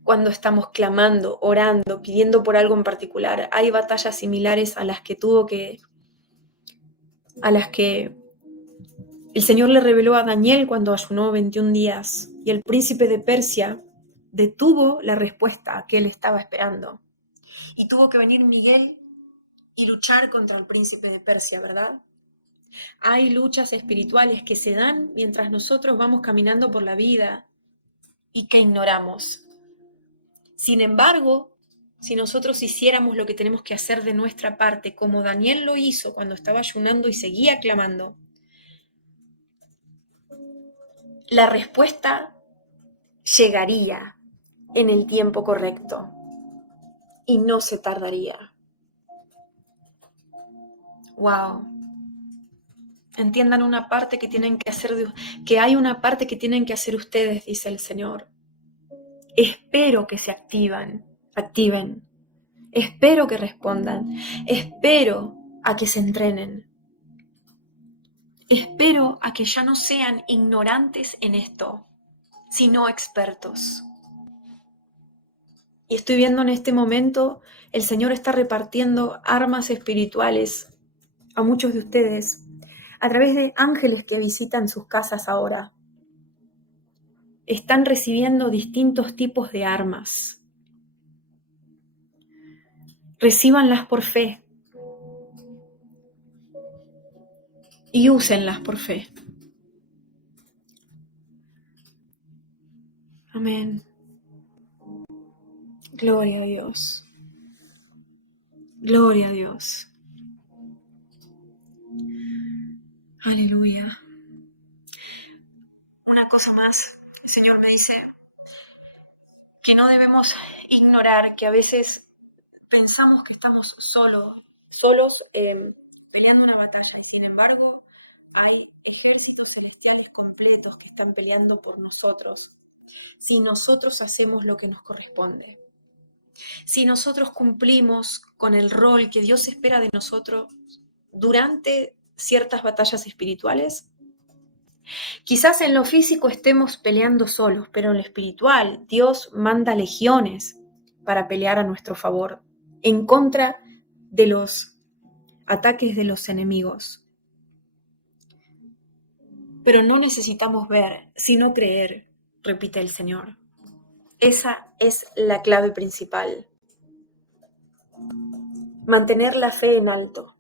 cuando estamos clamando, orando, pidiendo por algo en particular, hay batallas similares a las que el Señor le reveló a Daniel cuando ayunó 21 días y el príncipe de Persia detuvo la respuesta que él estaba esperando. Y tuvo que venir Miguel y luchar contra el príncipe de Persia, ¿verdad? Hay luchas espirituales que se dan mientras nosotros vamos caminando por la vida y que ignoramos. Sin embargo, si nosotros hiciéramos lo que tenemos que hacer de nuestra parte, como Daniel lo hizo cuando estaba ayunando y seguía clamando, la respuesta llegaría en el tiempo correcto y no se tardaría. Wow. Entiendan una parte que tienen que hacer, que hay una parte que tienen que hacer ustedes, dice el Señor. Espero que se activen. Espero que respondan. Espero a que se entrenen. Espero a que ya no sean ignorantes en esto, sino expertos. Y estoy viendo en este momento, el Señor está repartiendo armas espirituales a muchos de ustedes a través de ángeles que visitan sus casas ahora. Están recibiendo distintos tipos de armas. Recíbanlas por fe y úsenlas por fe. Amén. Gloria a Dios. Gloria a Dios. Aleluya. Una cosa más, el Señor me dice que no debemos ignorar que a veces pensamos que estamos solos peleando una batalla y sin embargo hay ejércitos celestiales completos que están peleando por nosotros. Si nosotros hacemos lo que nos corresponde, si nosotros cumplimos con el rol que Dios espera de nosotros durante ciertas batallas espirituales, quizás en lo físico estemos peleando solos, pero en lo espiritual Dios manda legiones para pelear a nuestro favor, en contra de los ataques de los enemigos. Pero no necesitamos ver, sino creer, repite el Señor. Esa es la clave principal. Mantener la fe en alto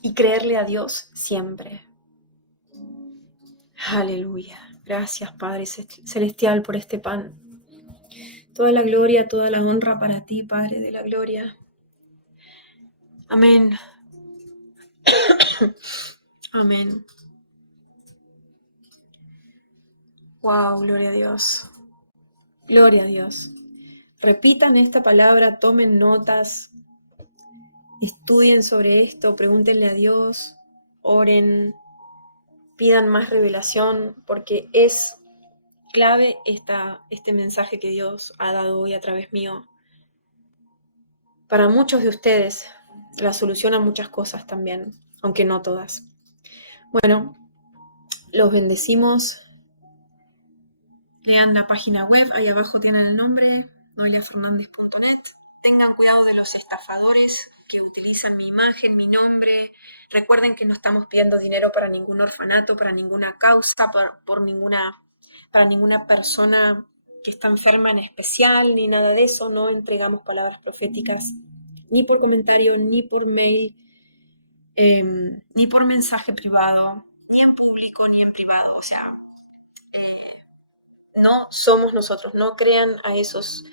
y creerle a Dios siempre. Aleluya. Gracias, Padre Celestial, por este pan. Toda la gloria, toda la honra para ti, Padre de la gloria. Amén. Amén. Wow, gloria a Dios. Gloria a Dios. Repitan esta palabra, tomen notas, estudien sobre esto, pregúntenle a Dios, oren, pidan más revelación, porque es clave este mensaje que Dios ha dado hoy a través mío. Para muchos de ustedes, la solución a muchas cosas también, aunque no todas. Bueno, los bendecimos. Lean la página web, ahí abajo tienen el nombre, noeliafernandez.net. Tengan cuidado de los estafadores que utilizan mi imagen, mi nombre. Recuerden que no estamos pidiendo dinero para ningún orfanato, para ninguna causa, para ninguna persona que está enferma en especial, ni nada de eso. No entregamos palabras proféticas, ni por comentario, ni por mail, ni por mensaje privado, ni en público, ni en privado. O sea, no somos nosotros. No crean a esos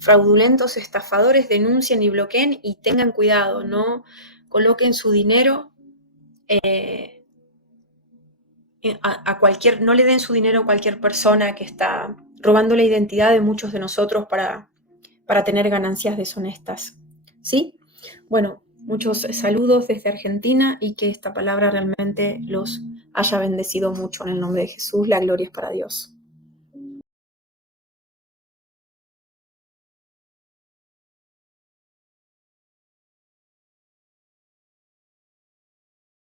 fraudulentos estafadores, denuncien y bloqueen y tengan cuidado, no coloquen su dinero no le den su dinero a cualquier persona que está robando la identidad de muchos de nosotros para tener ganancias deshonestas. ¿Sí? Bueno, muchos saludos desde Argentina y que esta palabra realmente los haya bendecido mucho en el nombre de Jesús. La gloria es para Dios.